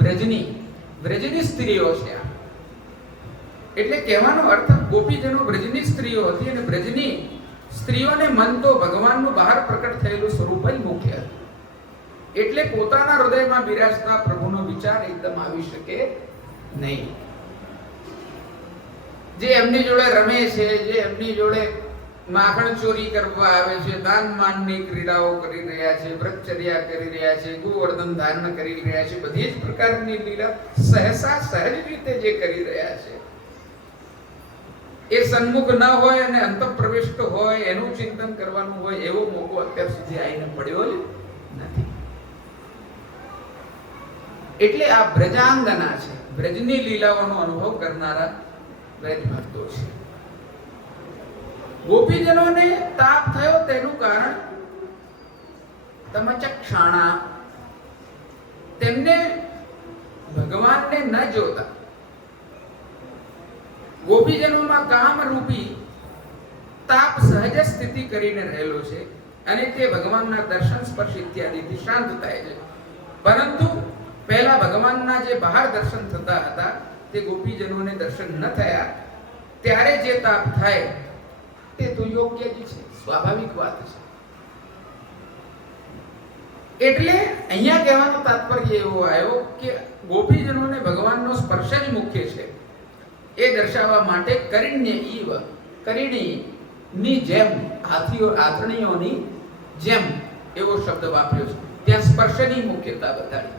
વ્રજની. વ્રજની સ્ત્રીઓ છે. એટલે કહેવાનો અર્થ ગોપીજનો વ્રજની સ્ત્રીઓ હતી અને વ્રજની સ્ત્રીઓને મન તો ભગવાનનું બહાર પ્રકટ થયેલું સ્વરૂપ જ મુખ્ય હતું. એટલે પોતાના હૃદયમાં બિરાજતા પ્રભુનો વિચાર એકદમ આવી શકે નહીં. જે એમની જોડે રમે છે, જે એમની જોડે માખણ ચોરી કરવા આવે છે, દાન માનની ક્રીડાઓ કરી રહ્યા છે, વ્રતચર્યા કરી રહ્યા છે, ગોવર્ધન ધારણ કરી રહ્યા છે, બધી જ પ્રકારની લીલા સહસા સહજ રીતે જે કરી રહ્યા છે, એ સન્મુખ ન હોય અને અંતઃપ્રવિષ્ટ હોય, એનું ચિંતન કરવાનું હોય એવો મોકો અત્યાર સુધી આવીને પડ્યો જ નથી. એટલે આ બ્રજાંગના છે, બ્રજની લીલાઓનો અનુભવ કરનારા બ્રજ ભક્તો છે. ગોપીજનોને તાપ થયો તેનું કારણ તમચક્ષાણા, તેમને ભગવાનને ન જોતા. ગોપીજનોમાં કામરૂપી તાપ સહજ સ્થિતિ કરીને રહેલો છે અને તે ભગવાનના દર્શન સ્પર્શ ઇત્યાદિથી શાંત થાય છે. પરંતુ પહેલા ભગવાનના જે બહાર દર્શન થતા હતા તે ગોપીજનોને દર્શન ન થયા ત્યારે જે તાપ થાય તે તો યોગ્ય જ છે, સ્વાભાવિક વાત છે. એટલે અહીંયા કહેવાનો તાત્પર્ય એવો આવ્યો કે ગોપીજનોને ભગવાનનો સ્પર્શ જ મુખ્ય છે એ દર્શાવવા માટે કરિણ્ય ઈવ, કરિણીની જેમ, આથણીઓની જેમ એવો શબ્દ વાપર્યો છે. ત્યાં સ્પર્શની મુખ્યતા બતાડી.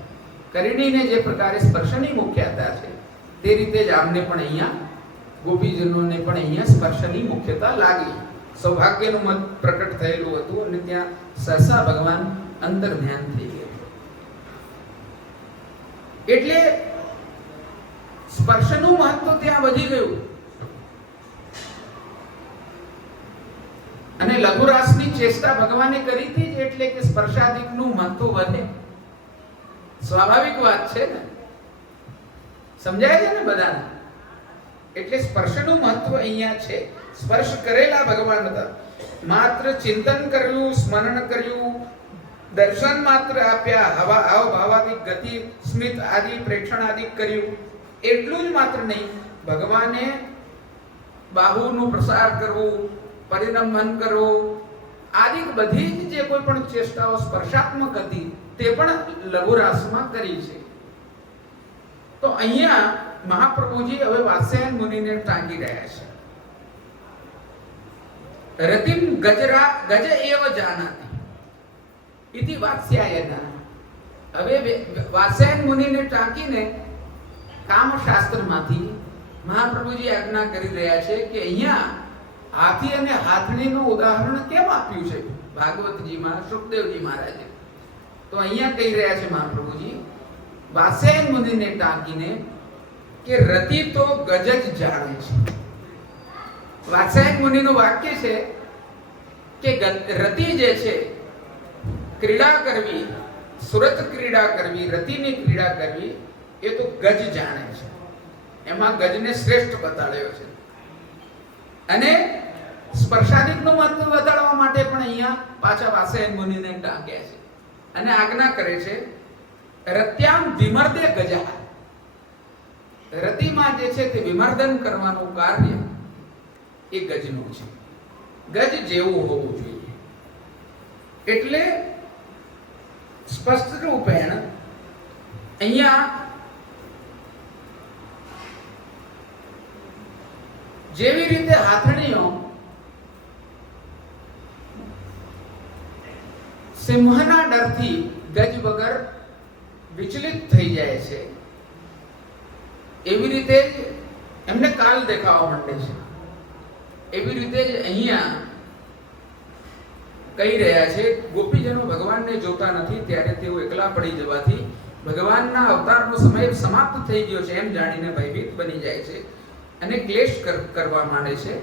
કરિણીને જે પ્રકારે સ્પર્શની મુખ્યતા છે તે રીતે જ આમને પણ અહીંયા ગોપીજનોને પણ અહીંયા સ્પર્શની મુખ્યતા લાગી. સૌભાગ્યનું મત પ્રકટ થયેલું હતું અને ત્યાં સહસા ભગવાન અંદર ધ્યાન થઈ ગયા. એટલે સ્પર્શનું મહત્વ ત્યાં વધી ગયું અને લઘુરાસની ચેષ્ટા ભગવાને કરી હતી એટલે કે સ્પર્શાદિકનું મહત્વ વધે. સ્વાભાવિક વાત છે ને, સમજાય છે ને બધાને? એટલે સ્પર્શનું મહત્વ અહીંયા છે. સ્પર્શ કરેલા ભગવાન હતા. માત્ર ચિંતન કર્યું, સ્મરણ કર્યું, દર્શન માત્ર આપ્યા, હાવ ભાવાદિક ગતિ સ્મિત આદિ પ્રેક્ષણ આદિ કર્યું એટલું જ માત્ર નહીં, ભગવાને બાહુનું પ્રસાર કરવું, પરિનમન કરવું આદિ બધી જ જે કોઈ પણ ચેષ્ટાઓ સ્પર્શાત્મક હતી તે પણ લઘુરાસમાં કરી છે. તો અહીંયા મહાપ્રભુજી હવે વાત્સ્યાયન મુનિને ટાંકી રહ્યા છે. રતિમ ગજરા ગજ એવ જાનાતિ ઇતિ વાત્સ્યાયન. હવે વાત્સ્યાયન મુનિને ટાંકીને કામશાસ્ત્રમાંથી મહાપ્રભુજી આજ્ઞા કરી રહ્યા છે કે અહીંયા હાથી અને હાથણીનું ઉદાહરણ કેમ આપ્યું છે ભાગવતજીમાં સુખદેવજી મહારાજે. તો અહીંયા કહી રહ્યા છે મહાપ્રભુજી વાત્સ્યાયન મુનિને ટાંકીને કે રતિ તો ગજ જ જાણે છે. વાત્સ્યાયન મુનિનું વાક્ય છે કે રતિ જે છે ક્રીડા કરવી, સુરત ક્રીડા કરવી, રતિની ક્રીડા કરવી એ તો ગજ જાણે છે. એમાં ગજને શ્રેષ્ઠ બતાડ્યો છે. અને સ્પર્શાદિકનું મહત્વ બતાડવા માટે પણ અહીંયા પાછા વાત્સ્યાયન મુનિને ટાંક્યા છે અને આજ્ઞા કરે છે રત્યામ વિમર્દે ગજા. રતિમાં જે છે તે વિમર્દન કરવાનું કાર્ય એ ગજનું છે. ગજ જેવું હોવું જોઈએ. એટલે સ્પષ્ટ રૂપેણ અહીંયા જેવી રીતે હાથણીઓ સિંહના ડરથી ગજ વગર વિચલિત થઈ જાય છે એવી રીતે જ એમને કાલ દેખાવા માંડે છે. એવી રીતે જ અહીંયા કહી રહ્યા છે ગોપીજનો ભગવાનને જોતા નથી ત્યારે તેઓ એકલા પડી જવાથી ભગવાનના અવતારનો સમય સમાપ્ત થઈ ગયો છે એમ જાણીને ભયભીત બની જાય છે અને ક્લેશ કરવા માંડે છે.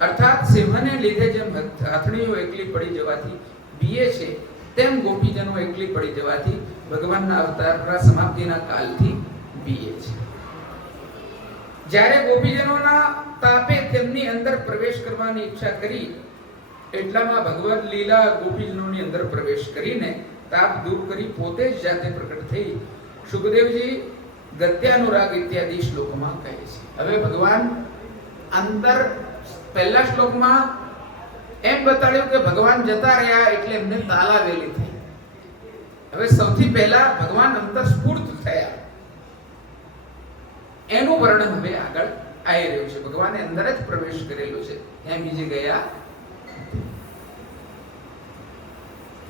અર્થાત સિંહને લીધે જેમ હાથણીઓ એકલી પડી જવાથી બીએ છે તેમ ગોપીજનો એકલી પડી જવાથી ભગવાનના અવતારના સમાપ્તિના કાલથી બીએ છે. જ્યારે ગોપીજનોના તાપે તેમની અંદર પ્રવેશ કરવાની ઈચ્છા કરી, એટલામાં ભગવાન લીલા ગોપીજનોની અંદર પ્રવેશ કરીને તાપ દૂર કરી પોતે જ જાતે પ્રકટ થઈ. સુખદેવજી ગત્યાનુરાગ ઇત્યાદિ શ્લોકમાં કહે છે. હવે ભગવાન અંદર પહેલા શ્લોકમાં એમ બતાડ્યું કે ભગવાન જતા રહ્યા એટલે એમને તાલાવેલી થઈ. હવે સૌથી પહેલા ભગવાન અંદર સ્ફૂર્ત થયા એનું વર્ણન હવે આગળ આવી રહ્યું છે. ભગવાને અંદર જ પ્રવેશ કરેલો છે, એમ બીજે ગયા.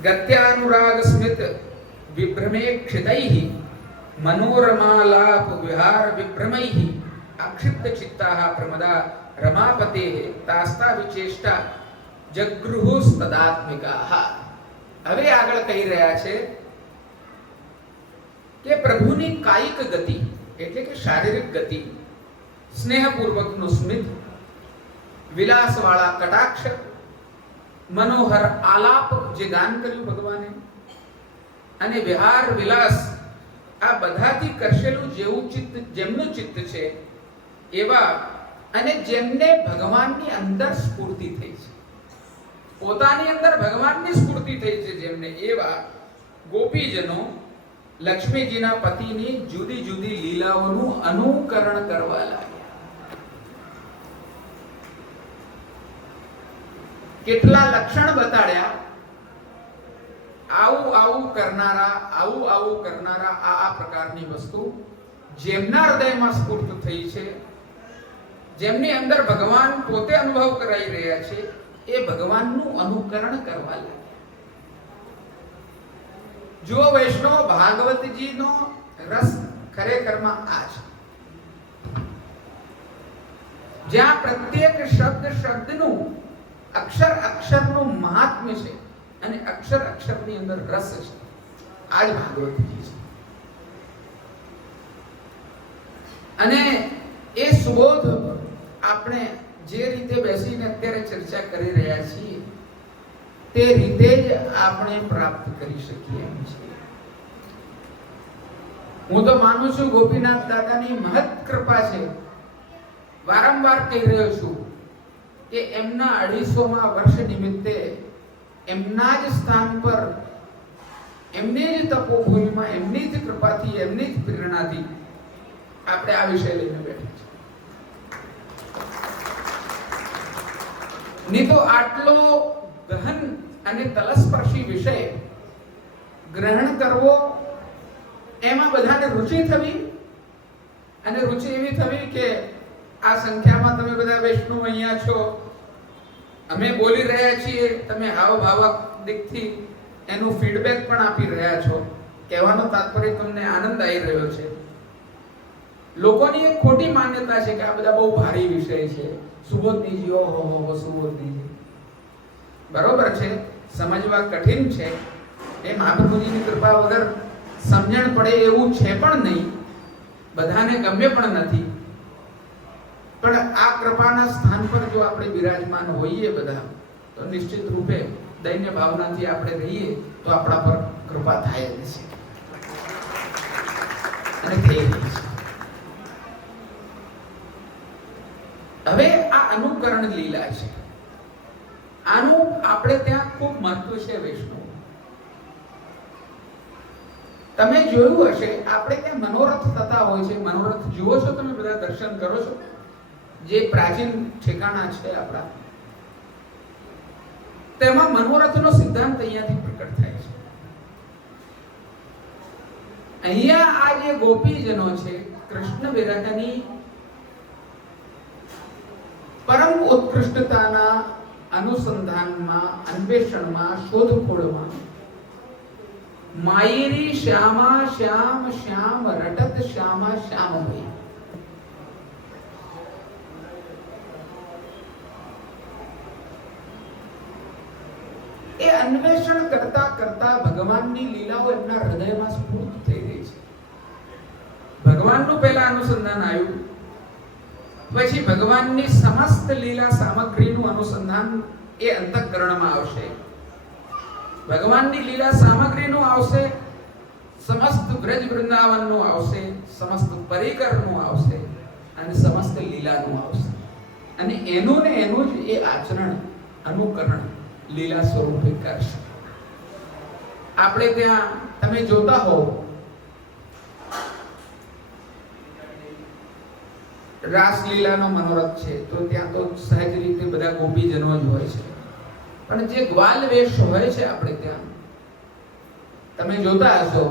ગત્યાનુરાગ સ્મિત વિભ્રમે ક્ષિતૈઃ મનોરમાલાપ વિહાર વિભ્રમૈઃ અક્ષિપ્ત ચિત્તાઃ પ્રમદા રમાપતેઃ તાસ્તા વિચેષ્ટા જગૃહુઃ તદાત્મિકાઃ. હવે આગળ કહી રહ્યા છે કે પ્રભુની કાયિક ગતિ એટલે કે શારીરિક ગતિ, સ્નેહપૂર્વકનું સ્મિત, વિલાસવાળા કટાક્ષ, મનોહર આલાપ જે ગાન કર્યું ભગવાને, અને વિહાર વિલાસ, આ બધાથી કરશેલું જેવું ચિત્ત, જેમનું ચિત્ત છે એવા, અને જેમને ભગવાનની અંદર સ્ફૂર્તિ થઈ છે, પોતાની અંદર ભગવાનની સ્ફૂર્તિ થઈ છે જેમને, એવા ગોપીજનો લક્ષ્મીજીના પતિની જુદી જુદી લીલાઓનું અનુકરણ કરવા લાગ્યા. કેટલા લક્ષણ બતાડ્યા. આવું આવું કરનારા આ પ્રકારની વસ્તુ જેમના હૃદયમાં સ્ફૂર્ત થઈ છે, જેમની અંદર ભગવાન પોતે અનુભવ કરાઈ રહ્યા છે, એ ભગવાનનું અનુકરણ કરવા લાગ્યા. જો વૈષ્ણવ ભાગવતજીનો રસ ખરેખરમાં આ છે, જ્યાં પ્રત્યેક શબ્દનું અક્ષર અક્ષરનું મહાત્મ્ય છે અને અક્ષર અક્ષરની અંદર રસ છે. આ જ ભાગવતજી છે. અને એ સુબોધ આપણે જે રીતે બેસીને અત્યારે ચર્ચા કરી રહ્યા છીએ તે રીતે જ આપણે પ્રાપ્ત કરી શકીએ એમ છે. હું તો માનું છું ગોપીનાથ દાદાની મહત કૃપા છે. વારંવાર કહી રહ્યો છું કે એમના 250મા વર્ષ નિમિત્તે એમના જ સ્થાન પર, એમની જ તપોભૂમિમાં, એમની જ કૃપાથી, એમની જ પ્રેરણાથી આપણે આ વિષય લઈને બેઠા છીએ. નહીં તો આટલો ગહન અને તલસ્પર્શી વિષય ગ્રહણ કરવો, એમાં બધાને રુચિ થવી, અને રુચિ એવી થવી કે આ સંખ્યામાં તમે બધા વૈષ્ણવ અહીંયા છો, અમે બોલી રહ્યા છીએ, તમે હાવભાવક દિકથી એનું ફીડબેક પણ આપી રહ્યા છો. કહેવાનો તાત્પર્ય તમને આનંદ આવી રહ્યો છે. લોકોની એક ખોટી માન્યતા છે કે આ બધા બહુ ભારી વિષય છે. સુબોધનીજી, ઓહો સુબોધનીજી, બરોબર છે, સમજવા કઠિન છે. એ મહાપ્રભુજીની કૃપા વગર સમજણ પડે એવું છે પણ નહીં, બધાને ગમે પણ નથી. પણ આ કૃપાના સ્થાન પર જો આપણે બિરાજમાન હોઈએ બધા, તો નિશ્ચિત રૂપે દૈન્ય ભાવનાથી આપણે રહીએ તો આપણા પર કૃપા થાય જ છે અને થઈ રહી છે. હવે આ અનુકરણ લીલા છે, આનું આપણે ત્યાં ખૂબ મહત્વ છે. વૈષ્ણવ, તમે જોયું હશે આપણે ત્યાં મનોરથ થતા હોય છે. મનોરથ જુઓ છો તમે બધા, દર્શન કરો છો, જે પ્રાચીન ઠેકાણા છે આપણા, તેમાં મનોરથનો સિદ્ધાંત અહીંયાથી પ્રકટ થાય છે. અહીંયા આ જે ગોપીજનો છે, કૃષ્ણ વિરહની પરમ ઉત્કૃષ્ટતાના અનુસંધાનમાં, અન્વેષણમાં, શોધખોળમાં માયેરી શ્યામા શ્યામ શ્યામ રટત શ્યામા શ્યામ ભઈ, એ અન્વેષણ કરતા કરતા ભગવાનની લીલાઓ એમના હૃદયમાં સ્ફૂર્ત થઈ રહી છે. ભગવાનનું પહેલા અનુસંધાન આવ્યું, પછી ભગવાનની સમસ્ત લીલા સામગ્રીનું અનુસંધાન એ અંતઃકરણમાં આવશે. ભગવાનની લીલા સામગ્રીનું આવશે, સમસ્ત બ્રજ વૃંદાવનનું આવશે, સમસ્ત પરિકરનું આવશે, અને સમસ્ત લીલાનું આવશે અને એનું ને એનું જ એ આચરણ અનુકરણ લીલા સ્વરૂપે કરશે. આપણે ત્યાં તમે જોતા હો રાસલીલાનો મનોરથ છે તો ત્યાં તો સહજ રીતે બધા ગોપીજનો જ હોય છે, પણ જે ગ્વાલ વેશ હોય છે આપણે ત્યાં તમે જોતા હશો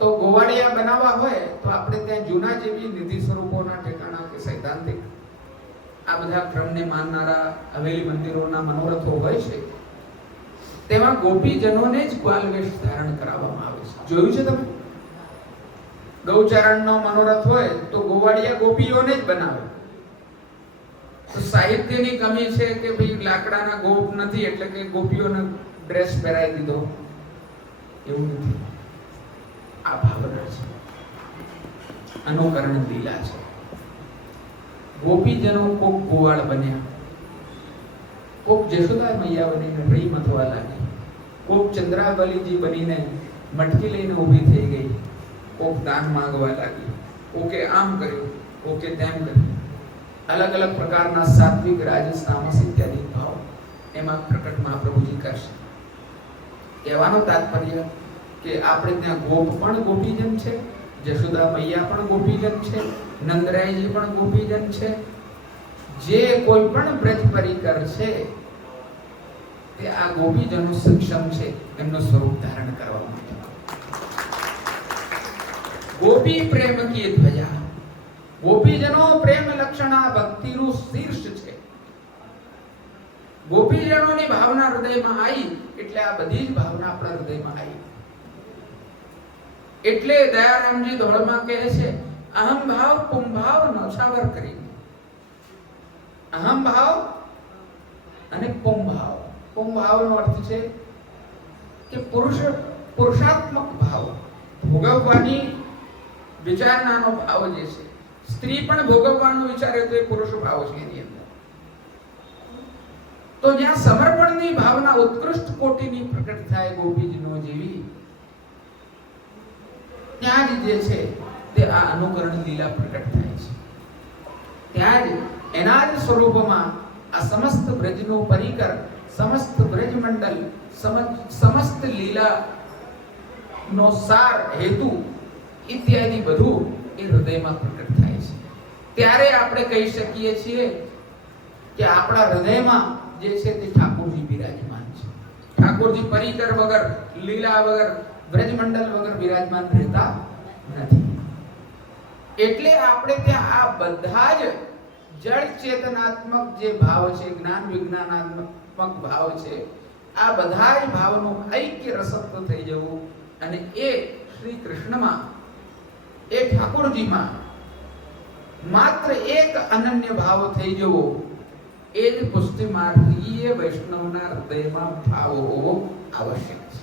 તો ગોવાળિયા બનાવવા હોય તો આપણે ત્યાં જૂના જેવી નિધિ સ્વરૂપોના ઠેકાણા કે સૈદ્ધાંતિક આ બધા ક્રમને માનનારા હવેલી મંદિરોના મનોરથો હોય છે, તેમાં ગોપીજનોને જ ગ્વાલ વેશ ધારણ કરાવવામાં આવે છે. જોયું છે તમે? ગૌચરણનો મનોરથ હોય તો ગોવાળિયા ગોપીઓને જ બનાવે. તો સાહિત્યની કમી છે કે ભાઈ લાકડાના ગોપ નથી એટલે કે ગોપીઓને ડ્રેસ પહેરાવી દીધો, એવું નથી. આ ભાવના છે, અનુકરણ લીલા છે. ગોપીજનો કોક ગોવાળ બન્યા, કોક જશોદા મૈયા બનીને રડી મથવા લાગી, કોક ચંદ્રાવલીજી બનીને મટકી લઈને ઊભી થઈ ગઈ, કોક દાન માંગવા લાગી, કોકે આમ કર્યું, કોકે તેમ કર્યું. અલગ અલગ પ્રકારના સાત્વિક, રાજસ, તામસ ઇત્યાદિ ભાવ એમાં પ્રકટ મહાપ્રભુજી કરશે. કહેવાનો તાત્પર્ય કે આપણે ત્યાં ગોપ પણ ગોપીજન છે, જશોદા મૈયા પણ ગોપીજન છે, નંદરાયજી પણ ગોપીજન છે. જે કોઈ પણ બ્રજ પરિકર છે તે આ ગોપીજનો સક્ષમ છે એમનું સ્વરૂપ ધારણ કરવા માટે. ગોપી પ્રેમ કી ધ્વજા, ગોપીજનો પ્રેમ લક્ષણા ભક્તિનું શીર્ષ છે. ગોપીજનોની ભાવના હૃદયમાં આવી એટલે આ બધી જ ભાવના આપણા હૃદયમાં આવી. એટલે દયારામજી ધોળમાં કહે છે અહમ ભાવ પુંભાવ નોછાવર કરી. અહમ ભાવ અને પુંભાવ. પુંભાવનો અર્થ છે કે પુરુષાત્મક ભાવ, ભોગવવાની વિચારણાનો ભાવ જે છે. સ્ત્રી પણ ભોગવવાનું વિચારે તો એ પુરુષ ભાવ છે એની અંદર. તો જ્યાં સમર્પણની ભાવના ઉત્કૃષ્ટ કોટીની પ્રકટ થાય ગોપીજનો જેવી, ત્યાં જ જે છે તે આ અનુકરણ લીલા પ્રકટ થાય છે. ત્યાં જ એના જ સ્વરૂપમાં આ સમસ્ત બ્રજનો પરિકર, સમસ્ત બ્રજ મંડળ, સમસ્ત લીલા નો સાર, હેતુ ઇત્યાદિ બધું એ હૃદયમાં પ્રકટ થાય છે. ત્યારે આપણે કહી શકીએ છીએ કે આપણા હૃદયમાં જે છે તે ઠાકોરજી બિરાજમાન છે. ઠાકોરજી પરિકર વગર, લીલા વગર, બ્રજમંડળ વગર બિરાજમાન રહેતા નથી. એટલે આપણે ત્યાં આ બધા જ જળ ચેતનાત્મક જે ભાવ છે, જ્ઞાન વિજ્ઞાનાત્મક ભાવ છે, આ બધા જ ભાવનું ઐક્ય રસત્વ થઈ જવું અને એ શ્રી કૃષ્ણમાં, એ ઠાકોરજીમાં માત્ર એક અનન્ય ભાવ થઈ જવો, એ જ પુષ્ટિ માર્ગીય વૈષ્ણવના હૃદયમાં ભાવ હોવો આવશ્યક છે.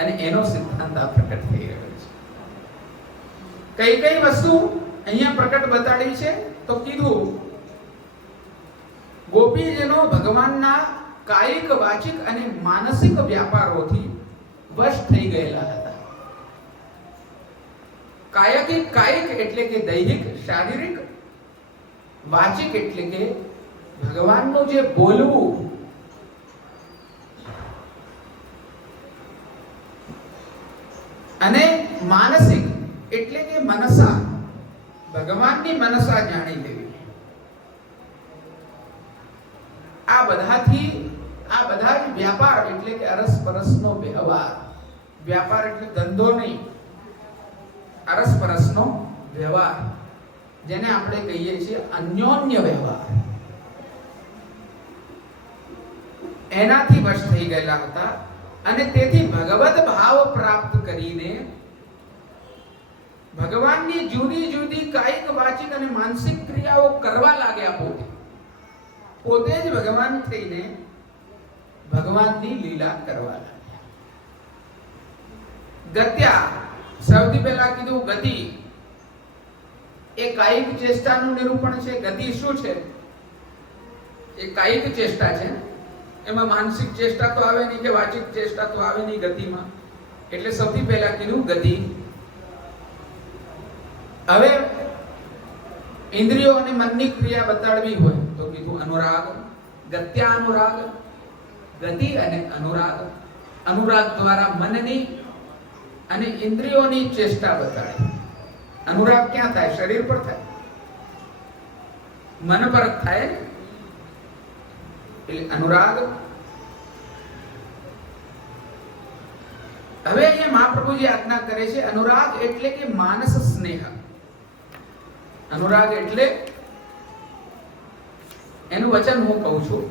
અને એનો સિદ્ધાંત આ પ્રકટ થઈ રહ્યો છે. કઈ કઈ વસ્તુ અહીંયા પ્રકટ બતાડી છે તો કીધું ગોપીજનો ભગવાનના કાયિક, વાચિક અને માનસિક વ્યાપારોથી વશ થઈ ગયેલા હતા. કાયિક એટલે કે દૈહિક, શારીરિક, વાચિક એટલે કે ભગવાનનું જે બોલવું, અને માનસિક એટલે કે મનસા, ભગવાનની મનસા જાણી લેવી. આ બધાથી, આ બધા જ વ્યાપાર એટલે કે અરસપરસનો વ્યવહાર. વ્યાપાર એટલે ધંધો નહીં, અરસપરસનો વ્યવહાર, જેને આપણે કહીએ છીએ અન્યોન્ય વ્યવહાર, એનાથી વશ થઈ ગયેલા હતા. અને તેથી ભગવત ભાવ પ્રાપ્ત કરીને ભગવાનની જુદી જુદી કાયિક, વાચિક અને માનસિક ક્રિયાઓ કરવા લાગ્યા. પોતે જ ભગવાન થઈને ભગવાનની લીલા કરવા લાગ્યા. ગત્યા, સૌથી પહેલા કીધું ગતિ એ કાયિક ચેષ્ટાનું નિરૂપણ છે. ગતિ શું છે? એ કાયિક ચેષ્ટા છે. એમાં માનસિક ચેષ્ટા તો આવે નહીં કે વાચિક ચેષ્ટા તો આવે નહીં ગતિમાં. એટલે સૌથી પહેલા કીધું ગતિ. હવે ઇન્દ્રિયો અને મનની ક્રિયા બતાડવી હોય તો કીધું અનુરાગ, ગત્યાનુરાગ, ગતિ અને અનુરાગ. અનુરાગ દ્વારા મનની અને ઇન્દ્રિયોની ચેષ્ટા બતાડે. અનુરાગ ક્યાં થાય? શરીર પર થાય, મન પર થાય ને, એટલે અનુરાગ. હવે અહીંયા મહાપ્રભુજી આજ્ઞા કરે છે, અનુરાગ એટલે કે માનસ સ્નેહ. અનુરાગ એટલે એનું વચન હું કહું છું.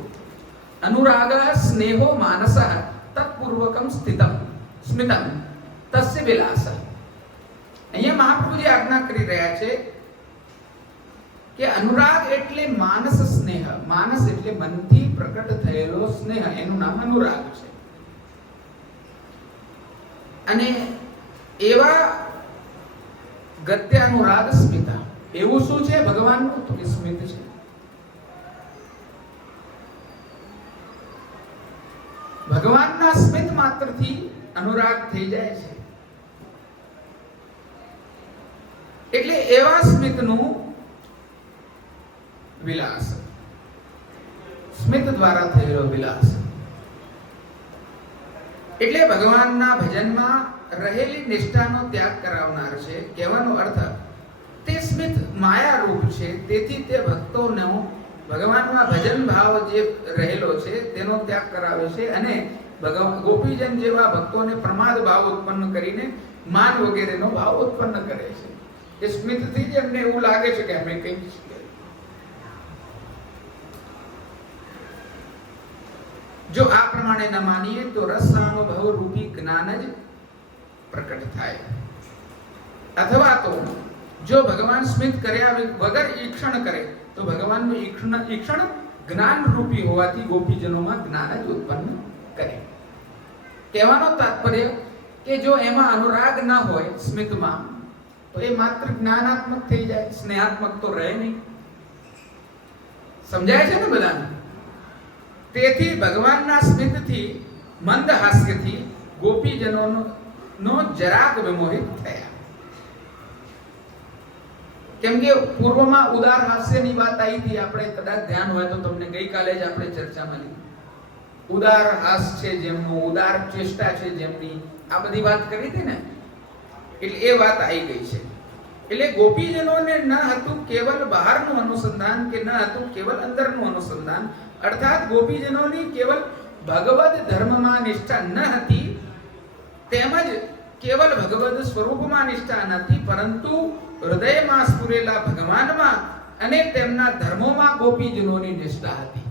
અનુરાગ સ્નેહો માનસ તત્પૂર્વકમ સ્થિતમ સ્મિતમ તસ્ય વિલાસ. અહીંયા મહાપ્રભુજી આજ્ઞા કરી રહ્યા છે કે અનુરાગ એટલે માનસ સ્નેહ. માનસ એટલે મનથી પ્રકટ થયેલો સ્નેહ, એનું નામ અનુરાગ છે. અને એવા ગત્યાનુરાગ સ્મિતા, એવું શું છે ભગવાનનું? તો કે સ્મિત છે. ભગવાનના સ્મિત માત્રથી અનુરાગ થઈ જાય છે. એટલે એવા સ્મિતનું વિલાસ, સ્મિત દ્વારા થયેલો વિલાસ. એટલે ભગવાનના ભજનમાં રહેલી નિષ્ઠાનો ત્યાગ કરાવનાર છે. કહેવાનો અર્થ, તે સ્મિત માયા રૂપ છે, તેથી તે ભક્તોનો ભગવાનમાં ભજન ભાવ જે રહેલો છે તેનો ત્યાગ કરાવે છે અને ગોપીજન જેવા ભક્તોને પ્રમાદ ભાવ ઉત્પન્ન કરીને માન વગેરેનો ભાવ ઉત્પન્ન કરે છે. એ સ્મિતથી જ એમને એવું લાગે છે કે અમે કંઈક છીએ. જો આ પ્રમાણે ન માનીએ તો રસાનુભવ રૂપી જ્ઞાન જ પ્રકટ થાય. અથવા તો જો ભગવાન સ્મિત કર્યા વગર ઈક્ષણ કરે તો ભગવાનનું ઈક્ષણ જ્ઞાન રૂપી હોવાથી ગોપીજનોમાં જ્ઞાન જ ઉત્પન્ન કરે. કહેવાનો તાત્પર્ય કે જો એમાં અનુરાગ ન હોય સ્મિતમાં, તો એ માત્ર જ્ઞાનાત્મક થઈ જાય, સ્નેહાત્મક તો રહે નહીં. સમજાય છે ને બધાને? તેથી ભગવાનના સ્મિતથી, મંદ હાસ્યથી ગોપીજનોનો જરાક વિમોહિત થયા. કેમ કે પૂર્વમાં ઉદાર હાસ્યની વાત આવી હતી. આપણે કદાચ ધ્યાન હોય તો તમને ગઈકાલે જ આપણે ચર્ચામાં લીધી. ઉદાર હાસ છે જેમનું, ઉદાર ચેષ્ટા છે જેમની, આ બધી વાત કરી હતી ને, એટલે એ વાત આવી ગઈ છે. એટલે ગોપીજનોને ન હતું કેવલ બહારનું અનુસંધાન કે ન હતું કેવલ અંદરનું અનુસંધાન, અર્થાત ગોપીજનોની કેવલ ભગવદ ધર્મમાં નિષ્ઠા ન હતી, તેમજ કેવલ ભગવદ સ્વરૂપમાં નિષ્ઠા નથી, પરંતુ હૃદયમાં સ્ફુરેલા ભગવાનમાં અને તેમના ધર્મોમાં ગોપીજનોની નિષ્ઠા હતી.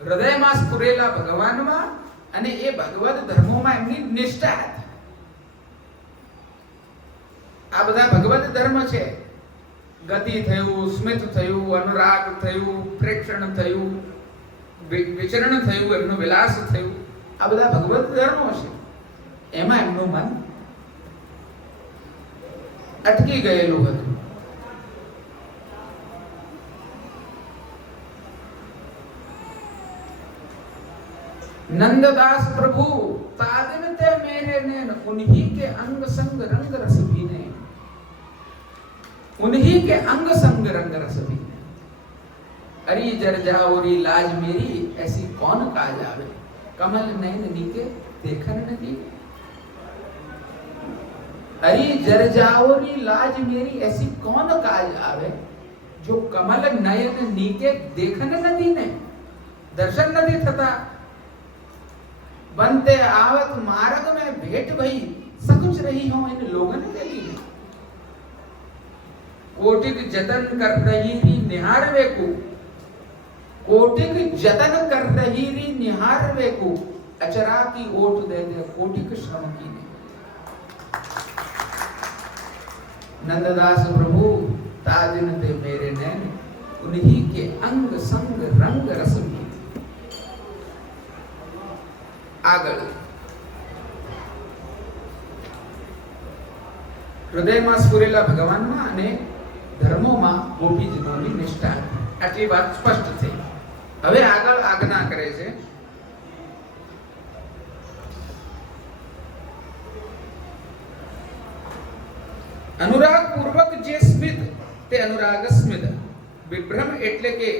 હૃદયમાં સ્ફુરેલા ભગવાનમાં અને એ ભગવદ ધર્મોમાં એમની નિષ્ઠા હતી. આ બધા ભગવદ ધર્મ છે. ગતિ થયું, સ્મિત થયું, અનુરાગ થયું, પ્રેક્ષણ થયું, વિચરણ થયું, એમનું વિલાસ થયું, આ બધા ભગવદ ધર્મો છે. એમાં એમનું મન અટકી ગયેલું હતું. नंददास प्रभु तादिन ते मेरे नैन उन्हीं के अंग संग रंग रस भीने, उन्हीं के अंग संग रंग रस भीने। अरे जर जाओरी लाज मेरी ऐसी कौन काज आवे, कमल नैन नीके देखन नदी। अरे जर जाओरी लाज मेरी ऐसी कौन काज आवे, जो कमल नयन नीके देखन नदी ने दर्शन नदी थता। बनते आवत मार्ग में भेट भई, सकुच रही हो इन लोगन के लिए। कोटिक जतन कर रही री निहार वेकु, कोटिक जतन कर रही री निहार वेकु, अचरा की ओट दे दे कोटिक श्रम की ने। नंददास प्रभु तादिन ते मेरे नैन, उन्हीं के अंग संग रंग रस भी। આગળ હૃદયમાં સ્ફુરેલા ભગવાનમાં અને ધર્મોમાં ગોપીજનોની નિષ્ઠા, આટલી વાત સ્પષ્ટ થઈ. હવે આગળ આજ્ઞા કરે છે, અનુરાગ પૂર્વક જે સ્મિત તે અનુરાગ સ્મિત. વિભ્રમ એટલે કે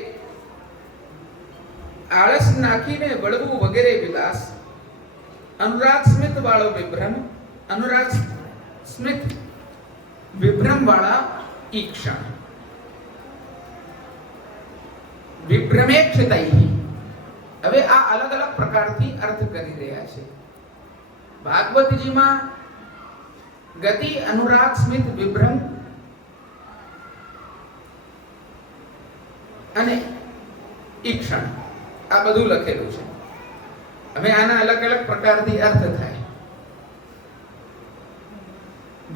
આળસ નાખીને વળવું વગેરે વિલાસ. અનુરાગ સ્મિત વાળો વિભ્રમ, અનુરાગ સ્મિત વિભ્રમ વાળા ઈક્ષણ. વિભ્રમેક્ષિતૈ. હવે આ અલગ અલગ પ્રકારથી અર્થ કરી રહ્યા છે. ભાગવતજીમાં ગતિ, અનુરાગ સ્મિત, વિભ્રમ અને ઈક્ષણ આ બધું લખેલું છે. હવે આના અલગ અલગ પ્રકારથી અર્થ થાય.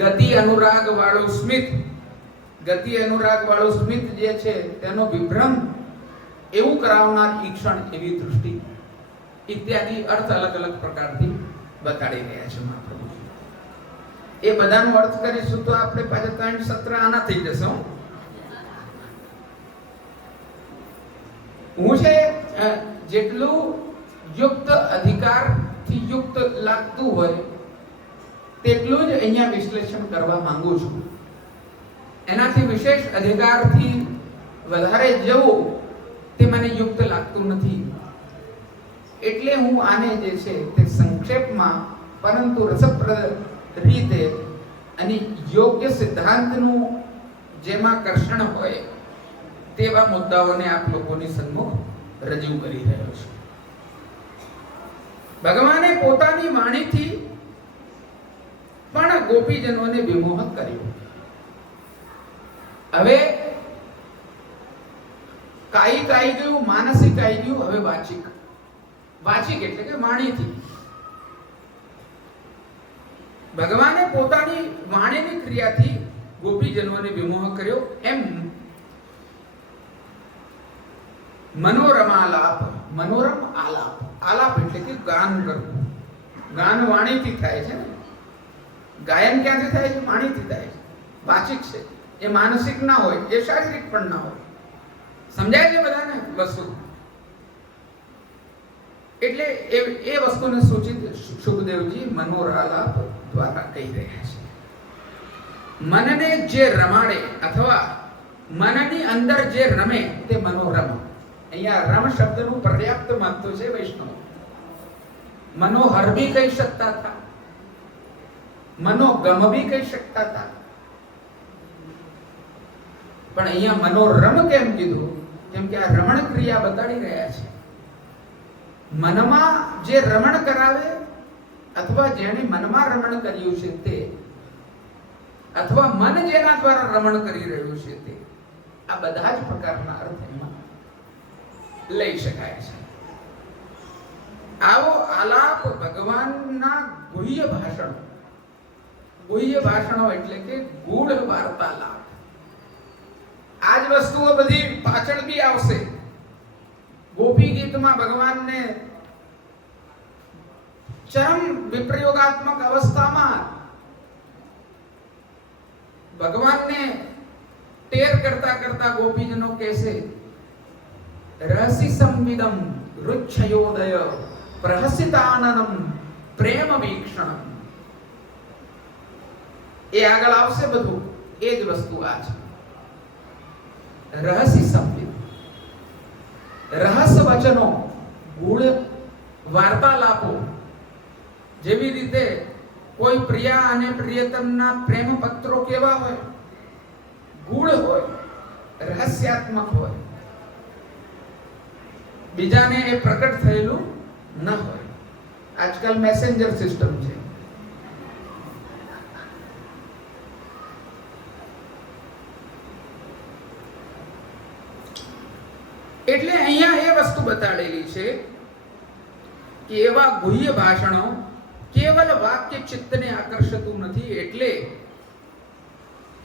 ગતિ અનુરાગ વાળું સ્મિત, ગતિ અનુરાગ વાળું સ્મિત જે છે તેનો વિભ્રમ એવું કરાવનાર ઈક્ષણ, એવી દૃષ્ટિ ઇત્યાદિ અર્થ અલગ અલગ પ્રકારથી બતાડી રહ્યા છે મહાપ્રભુ. એ બધાનો અર્થ કરીશું તો આપણે પાછા 3 સત્ર આના થઈ જશે. હું છે જેટલું યુક્ત અધિકારથી યુક્ત લાગતું હોય તેટલું જ અહીંયા વિશ્લેષણ કરવા માંગુ છું. એનાથી વિશેષ અધિકારથી વધારે જવું તે મને યુક્ત લાગતું નથી. એટલે હું આને જે છે તે સંક્ષેપમાં પરંતુ રસપ્રદ રીતે અને યોગ્ય સિદ્ધાંતનું જેમાં કર્ષણ હોય તેવા મુદ્દાઓને આપ લોકોની સન્મુખ રજૂ કરી રહ્યો છું. ભગવાને પોતાની વાણીથી પણ ગોપીજનોને વિમોહક કર્યો. હવે કાયિક આવી ગયું, માનસિક આવી ગયું, હવે વાચિક. વાચિક એટલે કે વાણીથી. ભગવાને પોતાની વાણીની ક્રિયાથી ગોપીજનોને વિમોહક કર્યો. એમ મનોરમાલાપ, મનોરમ આલાપ, આલાપ એટલે કે ગાન કરવું. ગાન વાણીથી થાય છે ને. ગાયન ક્યાંથી થાય છે? વાણીથી થાય છે. વાચિક છે, એ માનસિક ના હોય, એ શારીરિક પણ ના હોય. સમજાય છે બધાને વસ્તુ? એટલે એ વસ્તુને સૂચિત સુખદેવજી મનોરાલાપ દ્વારા કહી રહ્યા છે. મનને જે રમાડે અથવા મનની અંદર જે રમે તે મનોરમ. અહીંયા રમ શબ્દનું પર્યાપ્ત મહત્વ છે વૈષ્ણવ. મનોહર ભી કહી શકતા હતા, મનોગમ ભી કહી શકતા હતા, પણ અહીંયા મનોરમ કેમ કીધું? કેમ કે આ રમણ ક્રિયા બતાડી રહ્યા છે. મનમાં જે રમણ કરાવે અથવા જેણે મનમાં રમણ કર્યું છે તે, અથવા મન જેના દ્વારા રમણ કરી રહ્યું છે તે, આ બધા જ પ્રકારના અર્થ એમાં લઈ શકાય છે. આવો આલાપ ભગવાનના ગુહ્ય ભાષણો, ગુહ્ય ભાષણો એટલે કે ગૂઢ વાર્તાલાપ. આજ વસ્તુઓ બધી પાછળ બી આવશે. ગોપી ગીતમાં ભગવાનને ચરમ વિપ્રયોગાત્મક અવસ્થામાં ભગવાનને ટેર કરતા કરતા ગોપીજનો કહેશે, રહસી સંવિદમ રુચ્છયોદય પ્રહસિતાનનમ પ્રેમ વીક્ષણમ. એ આગળ આવશે બધું. એ જ વસ્તુ આ છે. રહસી સંવિદ, રહસ્ય વચનો, ગૂઢ વાર્તાલાપો. જેવી રીતે કોઈ પ્રિયા અને પ્રિયતમના પ્રેમ પત્રો કેવા હોય? ગૂઢ હોય, રહસ્યાત્મક હોય, બીજાને એ પ્રકટ થયેલું ન હોય. આજકાલ મેસેન્જર સિસ્ટમ છે. એટલે અહીંયા એ વસ્તુ બતાડેલી છે કે એવા ગુહ્ય ભાષણો કેવલ વાક્ય ચિત્તને આકર્ષતું નથી. એટલે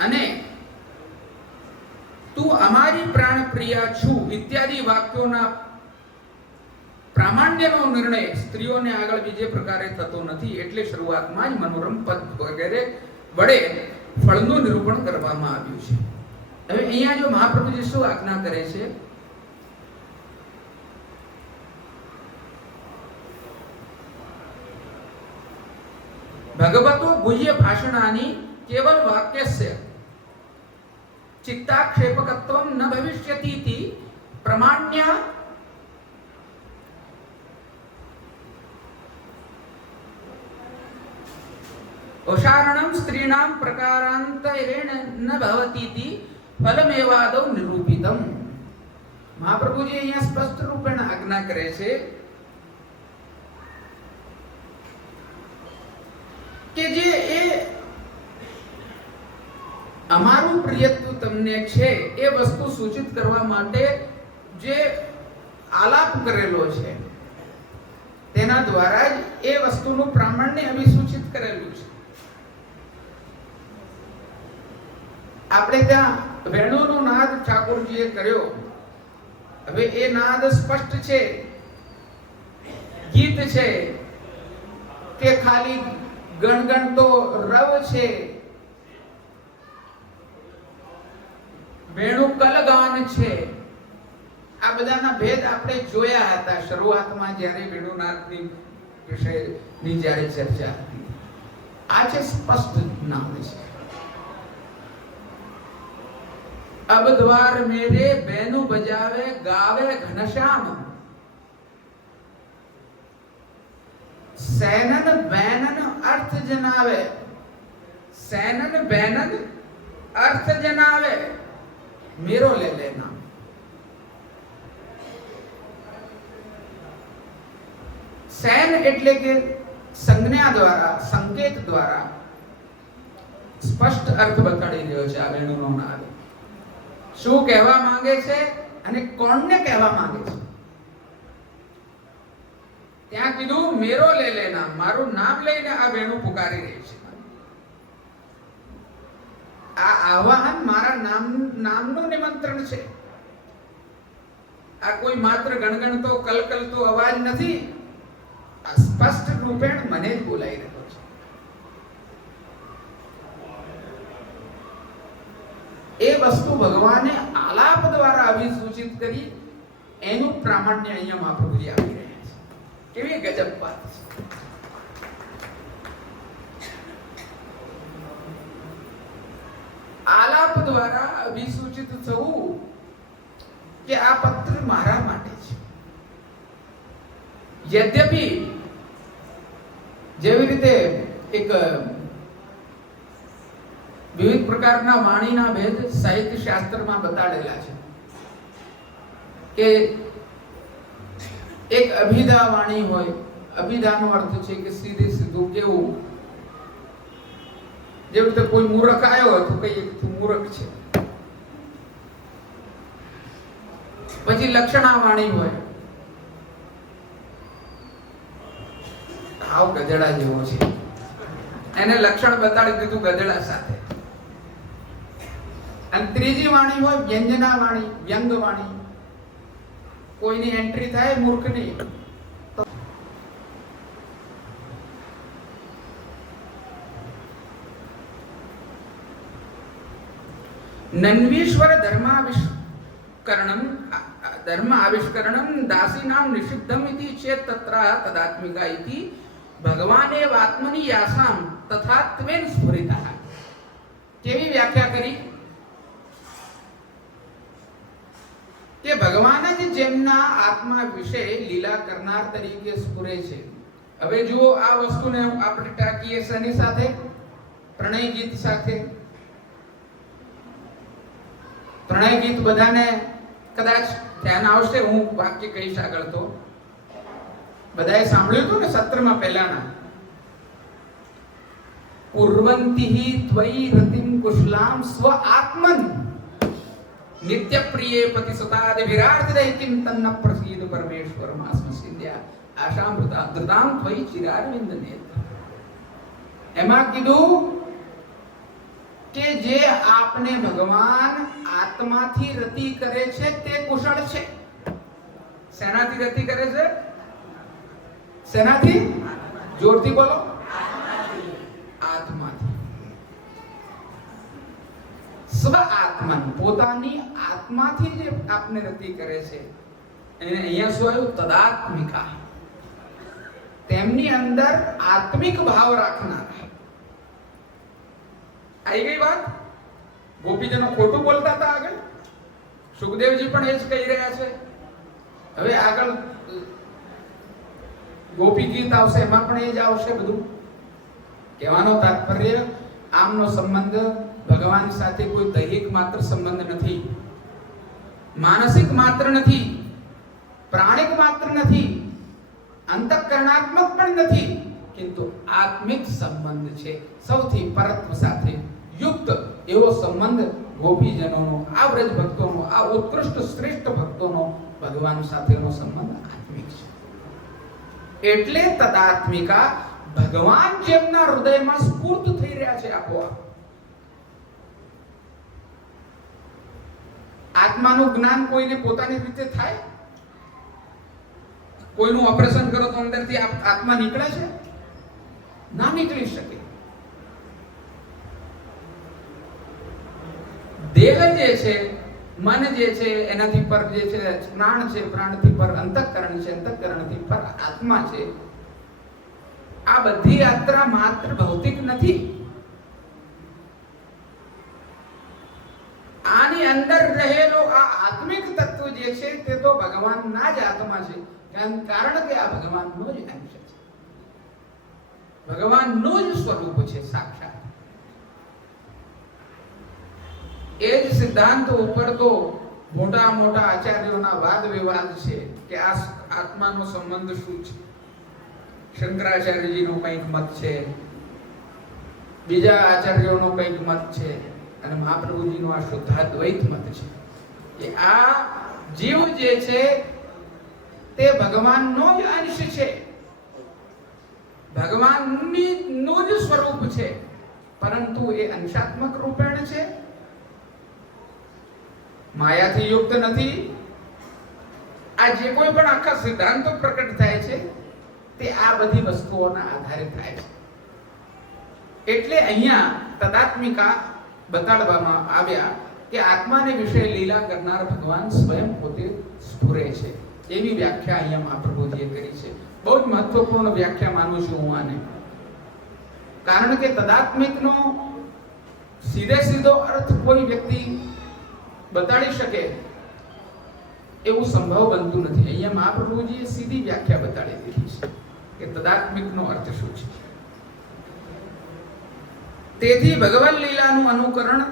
અને તું અમારી પ્રાણ પ્રિયા છું ઇત્યાદિ વાક્યોના પ્રામાણ્યનો નિર્ણય સ્ત્રીઓને આગળ બીજે પ્રકારે થતો નથી. એટલે શરૂઆતમાં જ મનોરમ પદ વગેરે વડે ફળનું નિરૂપણ કરવામાં આવ્યું છે. હવે અહીંયા જો મહાપ્રભુજી શું આજ્ઞા કરે છે? ભગવતો ગુહ્ય ભાષણાની કેવલ વાક્યસ્ય चित्ताक्षेपकत्वं न भविष्यति इति प्रमाण्य उशारणं स्त्रीणां प्रकारान्तरेण न भवति इति फलमेवादौ निरूपितम्। महाप्रभुजी અહીંયા સ્પષ્ટ રૂપેણ આજ્ઞા કરે છે કે જે એ અમારું પ્રિયત્વ તમને છે એ વસ્તુ સૂચિત કરવા માટે જે આલાપ કરેલો છે તેના દ્વારા જ એ વસ્તુનું પ્રામાણ્ય અભિસૂચિત કરેલું છે. આપણે ત્યાં વેણુનો નાદ ઠાકોરજીએ કર્યો. હવે એ નાદ સ્પષ્ટ છે, ગીત છે કે ખાલી ગણગણતો રવ છે, વેણુ કલગાન છે. આ બધાના ભેદ આપણે જોયા હતા શરૂઆતમાં જ્યારે વેણુનાદની વિષયની જ્યારે ચર્ચા હતી. આ છે સ્પષ્ટ નાદ છે. अब द्वार मेरे बैनु बजावे गावे घनश्याम, सैनन बैनन अर्थ जनावे, सैनन बैनन अर्थ जनावे, मेरो ले लेना. सैन એટલે કે સંજ્ઞા દ્વારા, સંકેત દ્વારા સ્પષ્ટ અર્થ બતાડી રહ્યો છે આ વેણુનો નાદ. શું કહેવા માંગે છે અને કોણને કહેવા માંગે છે. ત્યાં કીધું મેરો લે લેના, મારું નામ લઈને આ વેણુ પુકારી રહી છે. આ આહ્વાન મારા નામનું નિમંત્રણ છે. આ કોઈ માત્ર ગણગણતો કલકલતો અવાજ નથી. આ સ્પષ્ટ રૂપેણ મને જ બોલાઈ રહ્યો છે. એ વસ્તુ ભગવાને આલાપ દ્વારા અભિસૂચિત કરી, એનું પ્રામાણ્ય અહીંયા મહાપ્રભુજી આપી રહ્યા છે. કેવી ગજબ વાત છે. આલાપ દ્વારા અભિસૂચિત થવું કે આ પત્ર મારા માટે છે. યદ્યપિ જેવી રીતે એક વિવિધ પ્રકારના વાણીના ભેદ સાહિત્ય શાસ્ત્રમાં બતાડેલા છે કે એક અભિધા વાણી હોય. અભિધાનો અર્થ છે કે સીધે સીધું કેવું. જેવી રીતે કોઈ મૂર્ખ આવ્યો હોય તો કહીએ કે મૂર્ખ છે. પછી લક્ષણા વાણી હોય, આવ ગધેડા જેવો છે, એને લક્ષણ બતાડી દીધું ગધેડા સાથે. અને ત્રીજી વાણી હોય વ્યંજના વાણી, વ્યંગ વાણી. કોઈની એન્ટ્રી થાય મૂર્ખની, નન્વીશ્વર ધર્મ આવિષ્કરણમ દાસીનામ નિષિદ્ધમ ઇતિ ચેત તત્ર તદાત્મિકા ઇતિ ભગવાનેવ આત્મની યાસામ તથાત્વેન સ્ફુરિતઃ. કેવી વ્યાખ્યા કરી કે ભગવાન જ જેમના આત્મા વિશે લીલા કરનાર તરીકે સ્ફુરે છે. હવે જુઓ આ વસ્તુને આપણે ટાંકીએ શેની સાથે? પ્રણય ગીત સાથે. પ્રણય ગીત બધાને કદાચ ધ્યાન આવશે. હું વાક્ય કહીશ આગળ. તો બધાએ સાંભળ્યું હતું ને સત્રમાં પહેલાના, પૂર્વંતિહિ ત્વયી રતિમ કુશલામ સ્વ આત્મન નિત્ય પ્રિયે પતિ સતાદ વિરાજદૈ કિમ તન્ન પ્રસીદ પરમેશ્વર માસ્મસિંદ્યા આશામૃતા દૃતામ ત્વયી ચિરારવિંદ નેત્ર. એમાં કીધું કે જે આપને ભગવાન આત્માથી રતિ કરે છે તે કુશળ છે. શેનાથી રતિ કરે છે? શેનાથી? જોરથી બોલો. આત્માથી. સ્વ આત્મન, પોતાની આત્માથી જે આપને રતિ કરે છે એને અહીંયા શું આવ્યું? તદાત્મિકા. તેમની અંદર આત્મિક ભાવ રાખનાર. આવી ગઈ વાત? ગોપીજનો ખોટું બોલતા હતા આગળ? સુખદેવજી પણ એ જ કહી રહ્યા છે. હવે આગળ ગોપી ગીત આવશે, એમાં પણ એ જ આવશે બધું. કહેવાનો તાત્પર્ય, આમનો સંબંધ ભગવાન સાથે કોઈ દૈહિક માત્ર સંબંધ નથી, માનસિક માત્ર નથી, પ્રાણિક માત્ર નથી, અંતઃકરણાત્મક પણ નથી, કિંતુ આત્મિક સંબંધ છે. સૌથી પરત્વ સાથે યુક્ત એવો સંબંધ ગોપીજનોનો, આ વ્રજ ભક્તોનો, આ ઉત્કૃષ્ટ શ્રેષ્ઠ ભક્તોનો ભગવાન સાથેનો સંબંધ આત્મિક છે. એટલે તદાત્મિકા, ભગવાન જેમના હૃદયમાં સ્ફૂર્ત થઈ રહ્યા છે આપોઆપ. આત્માનું જ્ઞાન કોઈને પોતાની રીતે થાય? કોઈનું ઓપરેશન કરો તો અંદરથી આત્મા નીકળે છે? ના નીકળી શકે. દેહ જે છે, મન જે છે, એનાથી પર જે છે પ્રાણ છે, પ્રાણથી પર અંતઃકરણ છે, અંતઃકરણથી પર આત્મા છે. આ બધી યાત્રા માત્ર ભૌતિક નથી. આની અંદર રહેલો આ આત્મિક તત્વ જે છે તે તો ભગવાનના જ આત્મા છે. કારણ કે આ ભગવાનનો જ અંશ છે, ભગવાનનું જ સ્વરૂપ છે સાક્ષાત. એ જ સિદ્ધાંત ઉપર તો મોટા મોટા આચાર્યોના વાદ વિવાદ છે કે આ આત્માનો સંબંધ શું છે. શંકરાચાર્યજીનો કંઈક મત છે, બીજા આચાર્યોનો કંઈક મત છે, અને મહાપ્રભુજીનો આ શુદ્ધાદ્વૈત મત છે કે આ જીવ જે છે તે ભગવાનનો જ અંશ છે, ભગવાનનું જ સ્વરૂપ છે, પરંતુ એ અંશાત્મક રૂપેણ છે, માયાથી યુક્ત નથી. આ જે કોઈ પણ આખા સિદ્ધાંતો પ્રકટ થાય છે તે આ બધી વસ્તુઓના આધારે થાય છે. એટલે અહીંયા તદાત્મિકા બતાડવામાં આવ્યા કે આત્માને વિશે લીલા કરનાર ભગવાન સ્વયં પોતે સ્ફુરે છે. એવી વ્યાખ્યા અહીંયા મહાપ્રભુજીએ કરી છે. બહુ જ મહત્વપૂર્ણ વ્યાખ્યા માનું છું હું આને. કારણ કે તદાત્મિકનો સીધે સીધો અર્થ કોઈ વ્યક્તિ બતાડી શકે એવું સંભવ બનતું નથી. અહીંયા મહાપ્રભુજીએ સીધી વ્યાખ્યા બતાડી દીધી છે કે તદાત્મિકનો અર્થ શું છે. તેથી ભગવાન લીલાનું અનુકરણ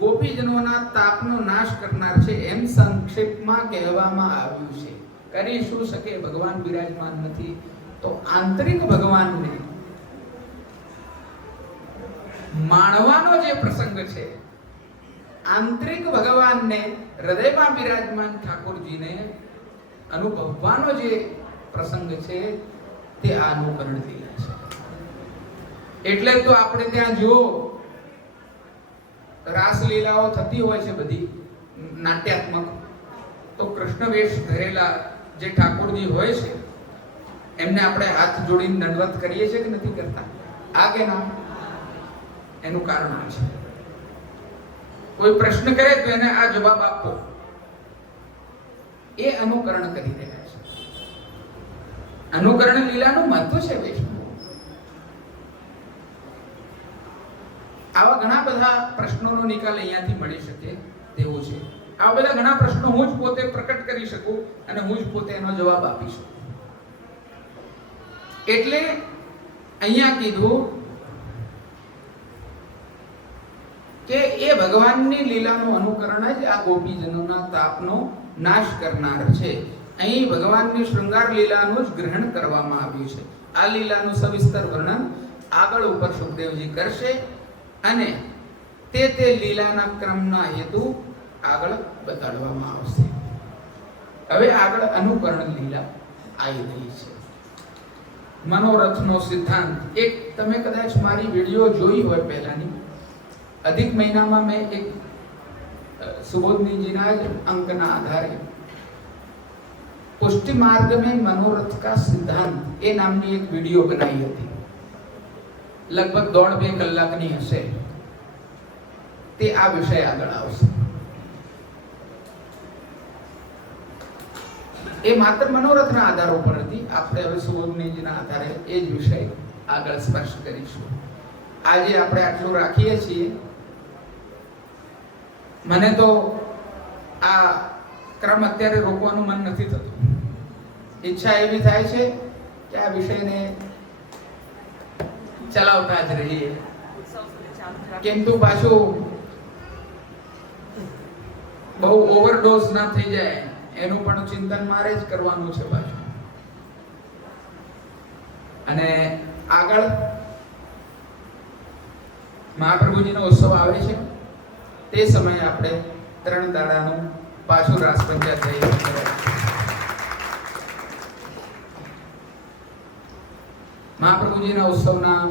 ગોપીજનોના તાપનો નાશ કરનાર છે એમ સંક્ષેપમાં કહેવામાં આવ્યું છે. કરી શું શકે? ભગવાન બિરાજમાન નથી તો આંતરિક ભગવાનને માણવાનો જે પ્રસંગ છે, આંતરિક ભગવાનને હૃદયમાં બિરાજમાન ઠાકોરજીને અનુભવવાનો જે પ્રસંગ છે તે આ અનુકરણ લીલા છે. એટલે તો આપણે ત્યાં જો રાસલીલાઓ થતી હોય છે બધી નાટ્યાત્મક, તો કૃષ્ણ વેશ ધરેલા જે ઠાકોરજી હોય છે એમને આપણે હાથ જોડીને દંડવત કરીએ છીએ કે નથી કરતા? આ કે ના? એનું કારણ આ છે. કોઈ પ્રશ્ન કરે તો એને આ જવાબ આપો. એ અનુકરણ કરી રહ્યા છે. અનુકરણ લીલાનું મહત્વ છે વૈષ્ણવ. આવા ઘણા બધા પ્રશ્નોનો નિકાલ અહીંયાથી મળી શકે તેવું છે. આવા બધા ઘણા પ્રશ્નો હું જ પોતે પ્રકટ કરી શકું અને હું જ પોતે એનો જવાબ આપી શકું. એટલે અહીંયા કીધું કે એ ભગવાનની લીલાનું અનુકરણ જ આ ગોપીજનોના તાપનો નાશ કરનાર છે. અહીં ભગવાનની શૃંગાર લીલાનું જ ગ્રહણ કરવામાં આવ્યું છે. આ લીલાનું સવિસ્તર વર્ણન આગળ ઉપર સુખદેવજી કરશે અને તે લીલાના ક્રમના હેતુ આગળ બતાડવામાં આવશે. હવે આગળ અનુકરણ લીલા આવી રહી છે. મનોરથનો સિદ્ધાંત. એક તમે કદાચ મારી વિડીયો જોઈ હોય પહેલાની, અધિક મહિનામાં મેં એક સુબોધનીજીના જ અંકના આધારે પુષ્ટિ मार्ग में मनोरथ का सिद्धांत એ નામની એક વિડીયો બનાવી હતી. લગભગ 1.5-2 કલાકની હશે. તે આ વિષય આગળ આવશે. એ માત્ર મનોરથના આધાર ઉપર હતી. આપણે હવે સુબોધનીજીના આધારે એ જ વિષય આગળ સ્પર્શ કરીશું. આજે આપણે આટલું રાખીએ છીએ. મને તો આ ક્રમ અત્યારે રોકવાનું મન નથી થતું. ઈચ્છા એવી થાય છે કે આ વિષયને ચલાવતા જ રહીએ, କିନ୍ତୁ પાછું બહુ ઓવરડોઝ ના થઈ જાય એનું પણ ચિંતન મારે જ કરવાનું છે પાછું. અને આગળ મહાપ્રભુજીનો ઉત્સવ આવે છે, તે સમયે આપણે 3 દાડાનું પાછું રાસ પંચાયત થઈ. મહાપ્રભુજીના ઉત્સવના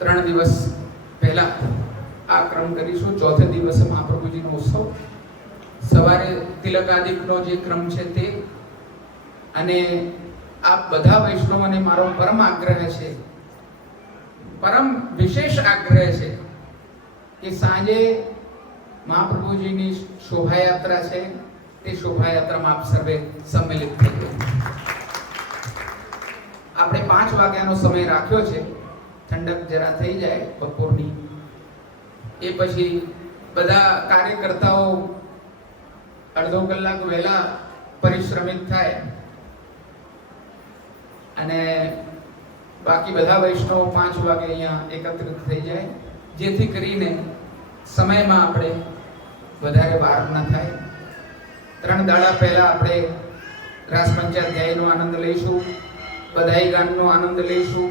3 દિવસ પહેલા આ ક્રમ કરીશું. ચોથે દિવસે મહાપ્રભુજીનો ઉત્સવ, સવારે તિલકાદિકનો જે ક્રમ છે તે, અને આપ બધા વૈષ્ણવોને મારો પરમ આગ્રહ છે, પરમ વિશેષ આગ્રહ છે કે સાંજે મહાપ્રભુજીની શોભાયાત્રા છે, તે શોભાયાત્રામાં આપ સર્વે સંમેલિત થઈ ગયો. આપણે 5 વાગ્યાનો સમય રાખ્યો છે, ઠંડક જરા થઈ જાય બપોરની, એ પછી બધા કાર્યકર્તાઓ અડધો કલાક વહેલા પરિશ્રમિત થાય અને બાકી બધા વૈષ્ણવો 5 વાગે અહીંયા એકત્રિત થઈ જાય, જેથી કરીને સમયમાં આપણે વધારે વાર ન થાય. 3 દાડા પહેલા આપણે રાસ પંચાધ્યાયનો આનંદ લઈશું, બધાઈ ગાનનો આનંદ લઈશું.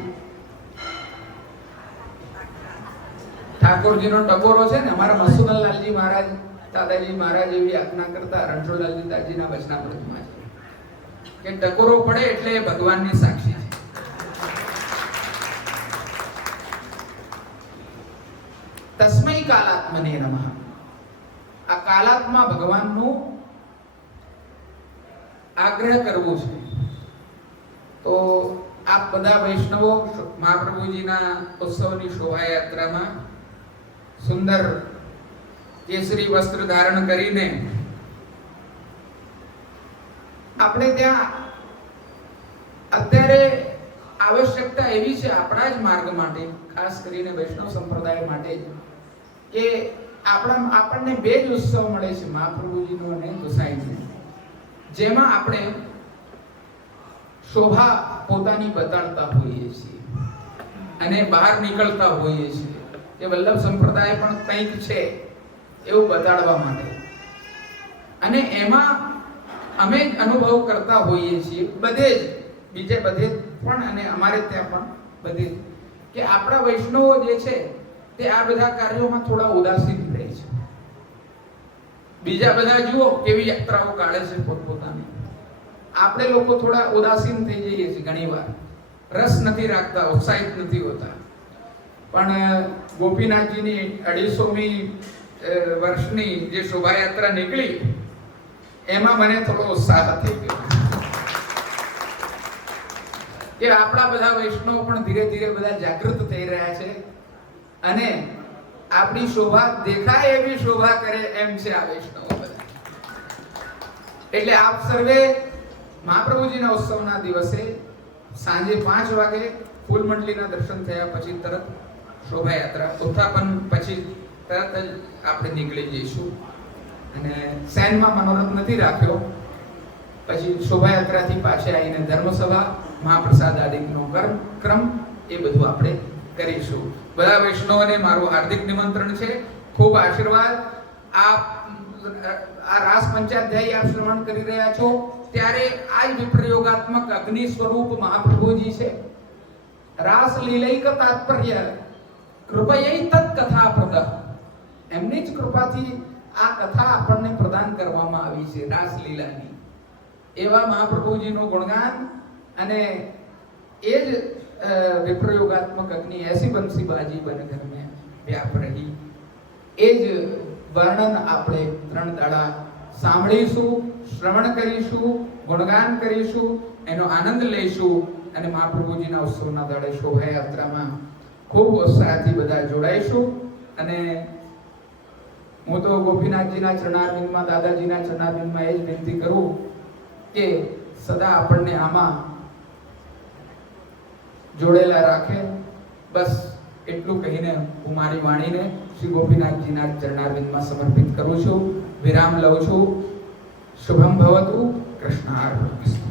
ઠાકોરજીનો ટકોરો છે ને, અમારા મસુદલાલજી મહારાજ, દાદાજી મહારાજ એવી આજ્ઞા કરતા, રણછોડલાલજી દાદાજીના વચનામૃતમાં છે કે ટકોરો પડે એટલે ભગવાનની સાક્ષી છે. તસ્મૈ કાલાત્મને નમઃ. આ કાલાત્મા ભગવાનનું આગ્રહ કરવો છે. તો આપ બધા વૈષ્ણવો મહાપ્રભુજીના ઉત્સવની શોભાયાત્રામાં સુંદર કેસરી વસ્ત્ર ધારણ કરીને આપણે ત્યાં અત્યારે આવશ્યકતા એવી છે આપણા જ માર્ગ માટે, ખાસ કરીને વૈષ્ણવ સંપ્રદાય માટે કે આપણને 2 જ ઉત્સવ મળે છે, મહાપ્રભુજીનો અને ગોસાઈનો, જેમાં આપણે શોભા પોતાની બતાડતા હોઈએ છીએ અને બહાર નીકળતા હોઈએ છીએ કે વલ્લભ સંપ્રદાય પણ કંઈક છે એવું બતાડવા માટે. અને એમાં અમે જ અનુભવ કરતા હોઈએ છીએ બધે જ, બીજે બધે પણ અને અમારે ત્યાં પણ બધે જ, કે આપણા વૈષ્ણવો જે છે તે આ બધા કાર્યોમાં થોડા ઉદાસીન રહે છે. બીજા બધા જુઓ કેવી યાત્રાઓ કાઢે છે પોતપોતાની, આપણે લોકો થોડા ઉદાસીન થઈ જઈએ છીએ, ઘણીવાર રસ નથી રાખતા, ઉત્સાહિત નથી હોતા. પણ ગોપીનાથજીની 250મી વર્ષની જે શોભાયાત્રા નીકળી એમાં મને થોડો ઉત્સાહ થઈ ગયો કે આપણા બધા વૈષ્ણવો પણ ધીરે ધીરે બધા જાગૃત થઈ રહ્યા છે અને આપણી શોભા દેખાય એવી શોભા કરે એમ છે આ વૈષ્ણવો બધા. એટલે આપ સર્વે મહાપ્રભુજીના ઉત્સવના દિવસે સાંજે 5 વાગે ફૂલ મંડલીના દર્શન થયા પછી તરત શોભાયાત્રા, ઉત્થાપન પછી તરત જ આપણે નીકળી જઈશું. અને સૈનમાં મનોરથ નથી રાખ્યો, પછી શોભાયાત્રાથી પાછે આવીને ધર્મસભા, મહાપ્રસાદ આદિનો ક્રમ એ બધું આપણે કરીશું. બધા વૈષ્ણવોને મારું હાર્દિક નિમંત્રણ છે, ખૂબ આશીર્વાદ. આ રાસ પંચાધ્યાયી આપ શ્રવણ કરી રહ્યા છો ત્યારે આ જ વિપ્રયોગાત્મક અગ્નિ સ્વરૂપ મહાપ્રભુજી છે. રાસ લીલૈક તાત્પર્ય કૃપયૈ તત કથા પ્રદ. એમની જ કૃપાથી આ કથા આપણને પ્રદાન કરવામાં આવી છે, રાસ લીલાની. એવા મહાપ્રભુજીનું ગુણગાન અને એ જ વિપ્રયોગાત્મક અગ્નિ એસી બંસી બાજી બન ઘર મેં વ્યાપ રહી, એ જ વર્ણન આપણે 3 દાડા સાંભળીશું, શ્રવણ કરીશું, ગુણગાન કરીશું, એનો આનંદ લઈશું અને મહાપ્રભુજીના ઉત્સવના દાડે શોભાયાત્રામાં ખૂબ ઉત્સાહથી બધા જોડાઈશું. અને હું તો ગોપીનાથજીના ચરણારવિંદમાં, દાદાજીના ચરણારવિંદમાં એ જ વિનંતી કરું કે સદા આપણને આમાં જોડેલા રાખે. બસ એટલું કહીને હું મારી વાણીને શ્રી ગોપીનાથજીના ચરણારવિંદમાં સમર્પિત કરું છું. વિરામ લઉં છું. શુભમ ભવતુ. કૃષ્ણાર્પણમસ્તુ.